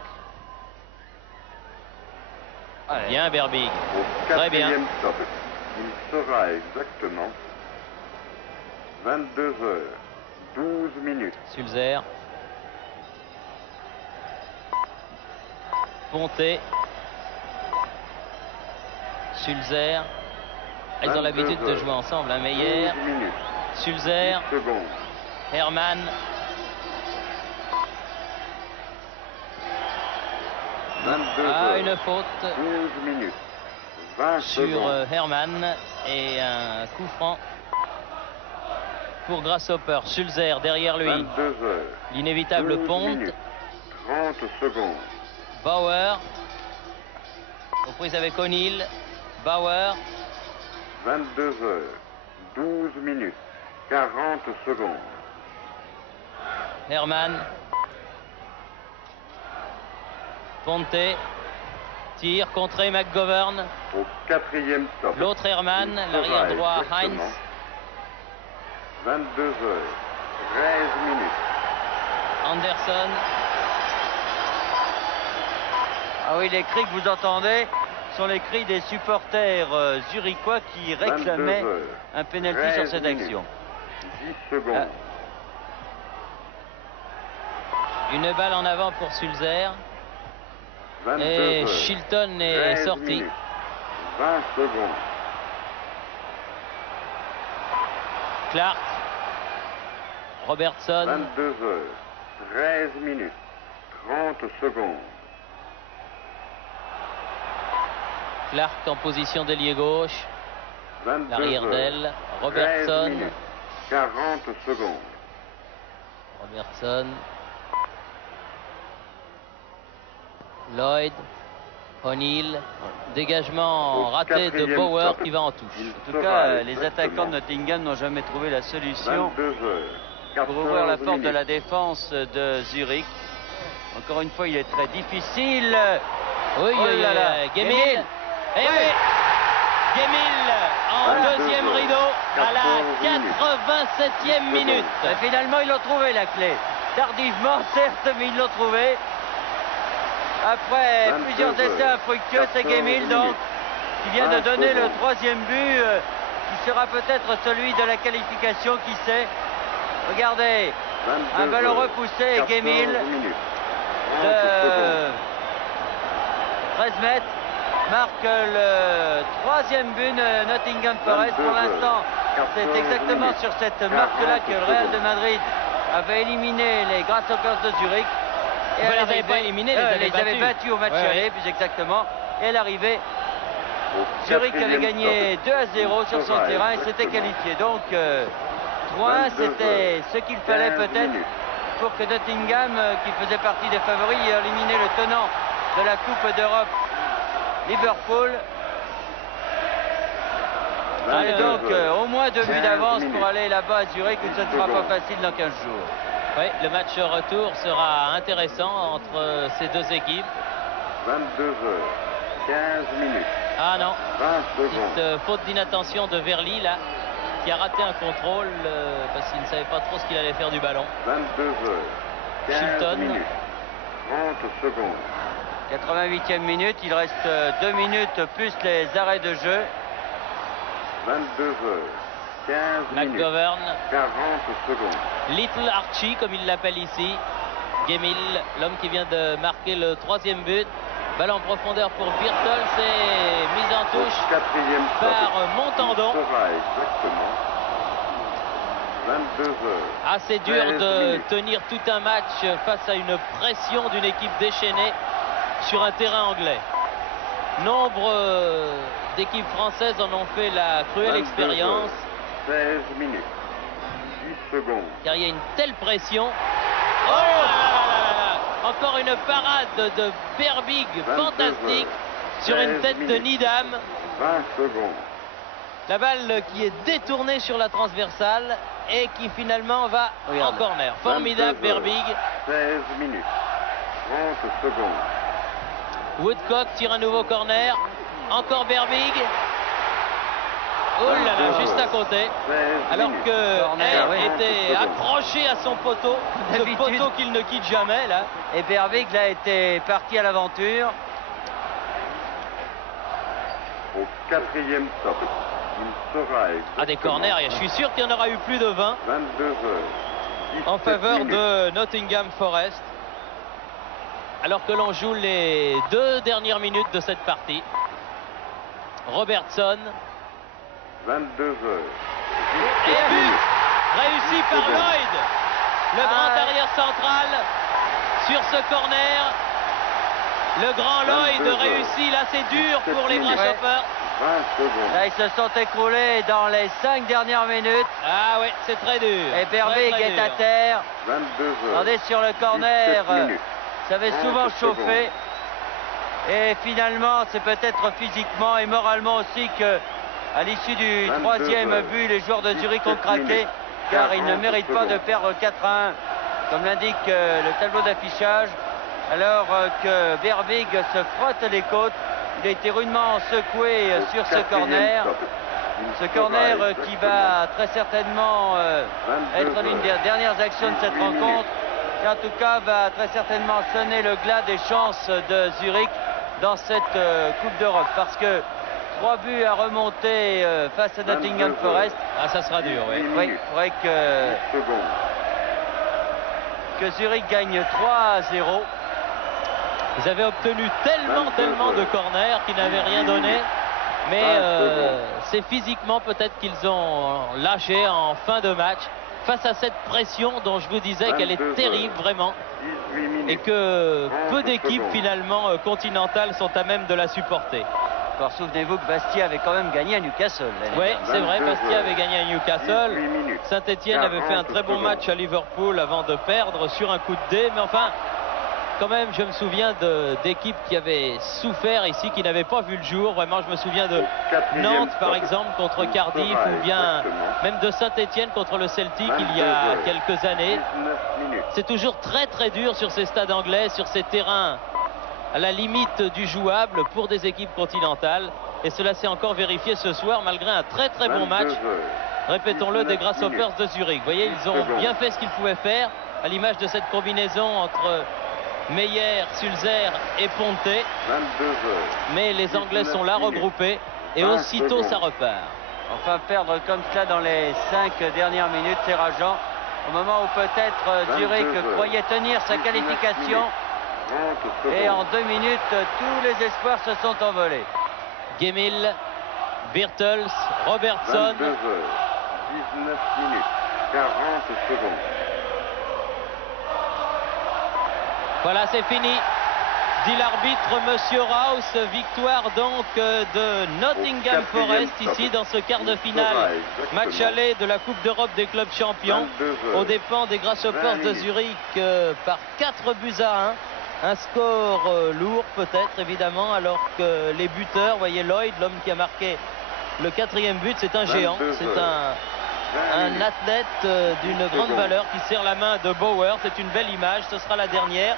Bien Berbig. Au Très bien. 4e stop. Il sera exactement 22 heures. 12 minutes. Sulzer. Ponté. Sulzer. Ils ont 22 l'habitude de heures. jouer ensemble, hein, Meyer. 12 minutes. Sulzer. 10 secondes. Hermann. 22 Ah, heures. une faute 12 minutes. 20 sur secondes. Hermann et un coup franc pour Grasshopper. Sulzer derrière lui. 22 heures. L'inévitable 12 Ponte. minutes. 30 secondes. Bauer. Aux prises avec O'Neill. Bauer. 22 heures. 12 minutes. 40 secondes. Hermann. Ponte. Tire, contré McGovern. Au 4e stop. L'autre Hermann, Il sera l'arrière droit exactement Heinz. 22 heures. 13 minutes. Anderson. Ah oui, les cris que vous entendez sont les cris des supporters zurichois qui 22 réclamaient heures. un pénalty 13 sur cette minutes. action. 10 secondes. Une balle en avant pour Sulzer. 22 Et heures. Shilton est 13 sorti. minutes. 20 secondes. Clark. Robertson. 22 heures, 13 minutes, 30 secondes. Clark en position d'ailier gauche. 22 L'arrière heures, d'aile. 13 Robertson. minutes, 40 secondes. Robertson. Lloyd. O'Neill. Dégagement Au raté de quatrième Bauer stop. qui va en touche. En tout cas, les attaquants de Nottingham n'ont jamais trouvé la solution 22 heures, 14 pour ouvrir la porte de minutes. la défense de Zurich. Encore une fois, il est très difficile. Oui, Oh là là. Gemil. Gemil. Eh oui. Gemil en 22 deuxième heures, rideau à la 14 minutes. 87e minute. Et finalement, ils l'ont trouvé la clé. Tardivement, certes, mais ils l'ont trouvé. Après 22 plusieurs essais heures, infructueux, c'est 14 Gemil donc minutes. qui vient de 20 donner le secondes. troisième but, qui sera peut-être celui de la qualification, qui sait. Regardez, 22 un ballon heures, repoussé et 14 Gemil minutes, 30 de secondes. 13 mètres marque le troisième but de Nottingham Forest. Pour 22 l'instant, c'est 14 exactement minutes, sur cette marque-là que le Real de secondes. Madrid avait éliminé les Grasshoppers de Zurich. Et Bah, à les avait l'arrivée- pas éliminés, les avait avait battus. battus au match Ouais, aller, ouais. plus exactement. Et à l'arrivée, Au Zurich avait quatrième gagné stop. 2-0 sur son Sera terrain et s'était exactement. qualifié. Donc, 3-1, 22 c'était heures, ce qu'il fallait 15 peut-être minutes. pour que Nottingham, qui faisait partie des favoris, ait éliminé le tenant de la Coupe d'Europe, Liverpool. Et 22 donc, heures, au moins 2 buts 15 d'avance minutes. pour aller là-bas à Zurich, où ce ne sera pas secondes. facile dans 15 jours. Oui, le match retour sera intéressant entre ces deux équipes. 22 heures, 15 minutes, Ah non, 20 petite secondes. faute d'inattention de Verly là, qui a raté un contrôle parce qu'il ne savait pas trop ce qu'il allait faire du ballon. 22 heures, 15 Chilton. minutes, 30 secondes. 88e minute, il reste 2 minutes plus les arrêts de jeu. 22 heures, 15 minutes, McGovern, 40 secondes. Little Archie comme il l'appelle ici. Gemil, l'homme qui vient de marquer le troisième but. Balle en profondeur pour Birtol, c'est mise en Au touche quatrième stop. par Montandon. Sera exactement 22 heures. Assez dur 13 de minutes. tenir tout un match face à une pression d'une équipe déchaînée sur un terrain anglais. Nombre d'équipes françaises en ont fait la cruelle 22 expérience, heures, 16 minutes, 10 secondes. car il y a une telle pression. Oh là là là là là. Encore une parade de Berbig 22 fantastique heures, sur une 16 tête de minutes. Needham. 20 secondes. La balle qui est détournée sur la transversale et qui finalement va Regarde. en corner. Formidable 22 heures, Berbig. 16 minutes, 30 secondes. Woodcock tire un nouveau corner. Encore Berbig. Oh là là, 22 juste à heures, côté. 16 Alors minutes, que Corner, Hay oui. était accroché à son poteau. Ce D'habitude. poteau qu'il ne quitte jamais là. Et Berwick, là, était parti à l'aventure. Au quatrième stop. Il sera Ah, des exactement corners, et je suis sûr qu'il y en aura eu plus de 20 22 heures. en 17 faveur minutes. de Nottingham Forest. Alors que l'on joue les 2 dernières minutes de cette partie. Robertson. 22 heures. Et 17 but minutes. réussi par secondes. Lloyd. Le grand Ah. arrière central sur ce corner. Le grand 22 Lloyd heures. réussit. Là, c'est dur pour les minutes. Grasshoppers. 20 secondes. Là, ils se sont écroulés dans les 5 dernières minutes. Ah ouais, c'est très dur. Et Berwick Très, très est dur. à terre. 22 heures. Regardez sur le corner, 17 minutes. ça avait 30 souvent secondes. chauffé. Et finalement, c'est peut-être physiquement et moralement aussi que, à l'issue du 22 troisième heures. but, les joueurs de Zurich ont 17 craqué, minutes. car ils ne 40 méritent pas de secondes. perdre 4-1, comme l'indique le tableau d'affichage, alors que Berwick se frotte les côtes. Il a été rudement secoué Au sur ce quatrième corner. stop. Ce Il corner sera qui exactement va très certainement 22 être l'une des heures. dernières actions de cette 18 minutes. rencontre, qui en tout cas va très certainement sonner le glas des chances de Zurich dans cette Coupe d'Europe, parce que 3 buts à remonter face à 22 Nottingham heures. Forest. Ah, ça sera dur, oui. 18 Oui, il minutes. faudrait 10 secondes. que Zurich gagne 3-0. Ils avaient obtenu 22 tellement de heures. corners qu'ils n'avaient rien 18 donné. minutes. Mais 20 secondes. c'est physiquement peut-être qu'ils ont lâché en fin de match. face à cette pression dont je vous disais qu'elle est terrible vraiment 18 minutes. et que peu 30 d'équipes secondes. finalement continentales sont à même de la supporter. Alors souvenez-vous que Bastia avait quand même gagné à Newcastle. Oui, dernière. c'est vrai, 22 Bastia heures. avait gagné à Newcastle. 18 minutes. Saint-Etienne avait fait un 40 très bon secondes. match à Liverpool avant de perdre sur un coup de dé. Mais enfin, quand même, je me souviens d'équipes qui avaient souffert ici, qui n'avaient pas vu le jour. Vraiment, je me souviens de Quatrième Nantes, par stop. exemple, contre Il Cardiff, sera ou bien exactement même de Saint-Etienne contre le Celtic il y 22 a heures. quelques années. 19 minutes. C'est toujours très très dur sur ces stades anglais, sur ces terrains à la limite du jouable pour des équipes continentales. Et cela s'est encore vérifié ce soir malgré un très très bon 22 match, heures. répétons-le, des 19 Grasshoppers de Zurich. Vous voyez, ils ont 10 secondes. bien fait ce qu'ils pouvaient faire, à l'image de cette combinaison entre Meyer, Sulzer et Ponte. 22 heures. Mais les Anglais sont là, 19 minutes. regroupés, et 20 aussitôt ça secondes. repart. Enfin, perdre comme cela dans les 5 dernières minutes, c'est rageant. Au moment où peut-être 22 Zurich heures. croyait tenir sa 19 qualification. minutes. 30 Et en secondes. 2 minutes, tous les espoirs se sont envolés. Gemil, Birtels, Robertson. 22 heures. 19 minutes. 40 secondes. Voilà, c'est fini. Dit l'arbitre, Monsieur Raus. Victoire donc de Nottingham Au quatrième Forest stop. ici dans ce quart de Il finale. sera exactement Match aller de la Coupe d'Europe des clubs champions 22 heures. aux dépens des Grasshoppers 20 de minutes. Zurich par 4 buts à 1. Un score lourd peut-être évidemment, alors que les buteurs, voyez Lloyd, l'homme qui a marqué le 4e but, c'est un géant. 22 C'est heures. 20 un minutes. athlète d'une 10 grande secondes. valeur qui serre la main de Bauer. C'est une belle image, ce sera la dernière.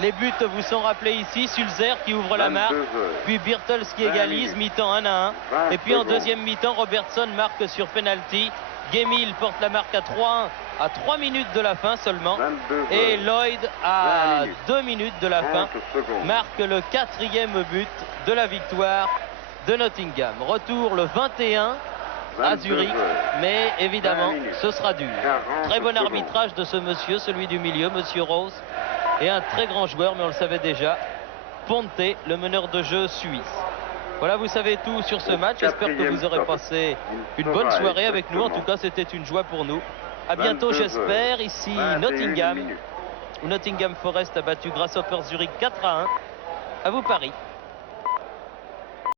Les buts vous sont rappelés ici. Sulzer qui ouvre la 22 marque, heures. puis Birtels qui 20 égalise, minutes. mi-temps 1 à 1. 20 Et puis en secondes. deuxième mi-temps, Robertson marque sur penalty. Gemil porte la marque à 3-1 à 3 minutes de la fin seulement. 22 Et heures. Lloyd 20 à minutes. 2 minutes de la fin 30 secondes. marque le 4e but de la victoire de Nottingham. Retour le 21 à 22 Zurich, heures. mais évidemment 20 minutes. ce sera dur. 40 Très bon secondes. arbitrage de ce monsieur, celui du milieu, monsieur Rose, et un très grand joueur, mais on le savait déjà, Ponte, le meneur de jeu suisse. Voilà, vous savez tout sur ce Au match. J'espère que quatrième vous aurez stop. passé Il une bonne sera soirée avec nous. En tout exactement cas, c'était une joie pour nous. À bientôt, 22 j'espère. heures. Ici 21 Nottingham, minutes. où Nottingham Forest a battu Grasshopper Zurich 4 à 1. À vous Paris.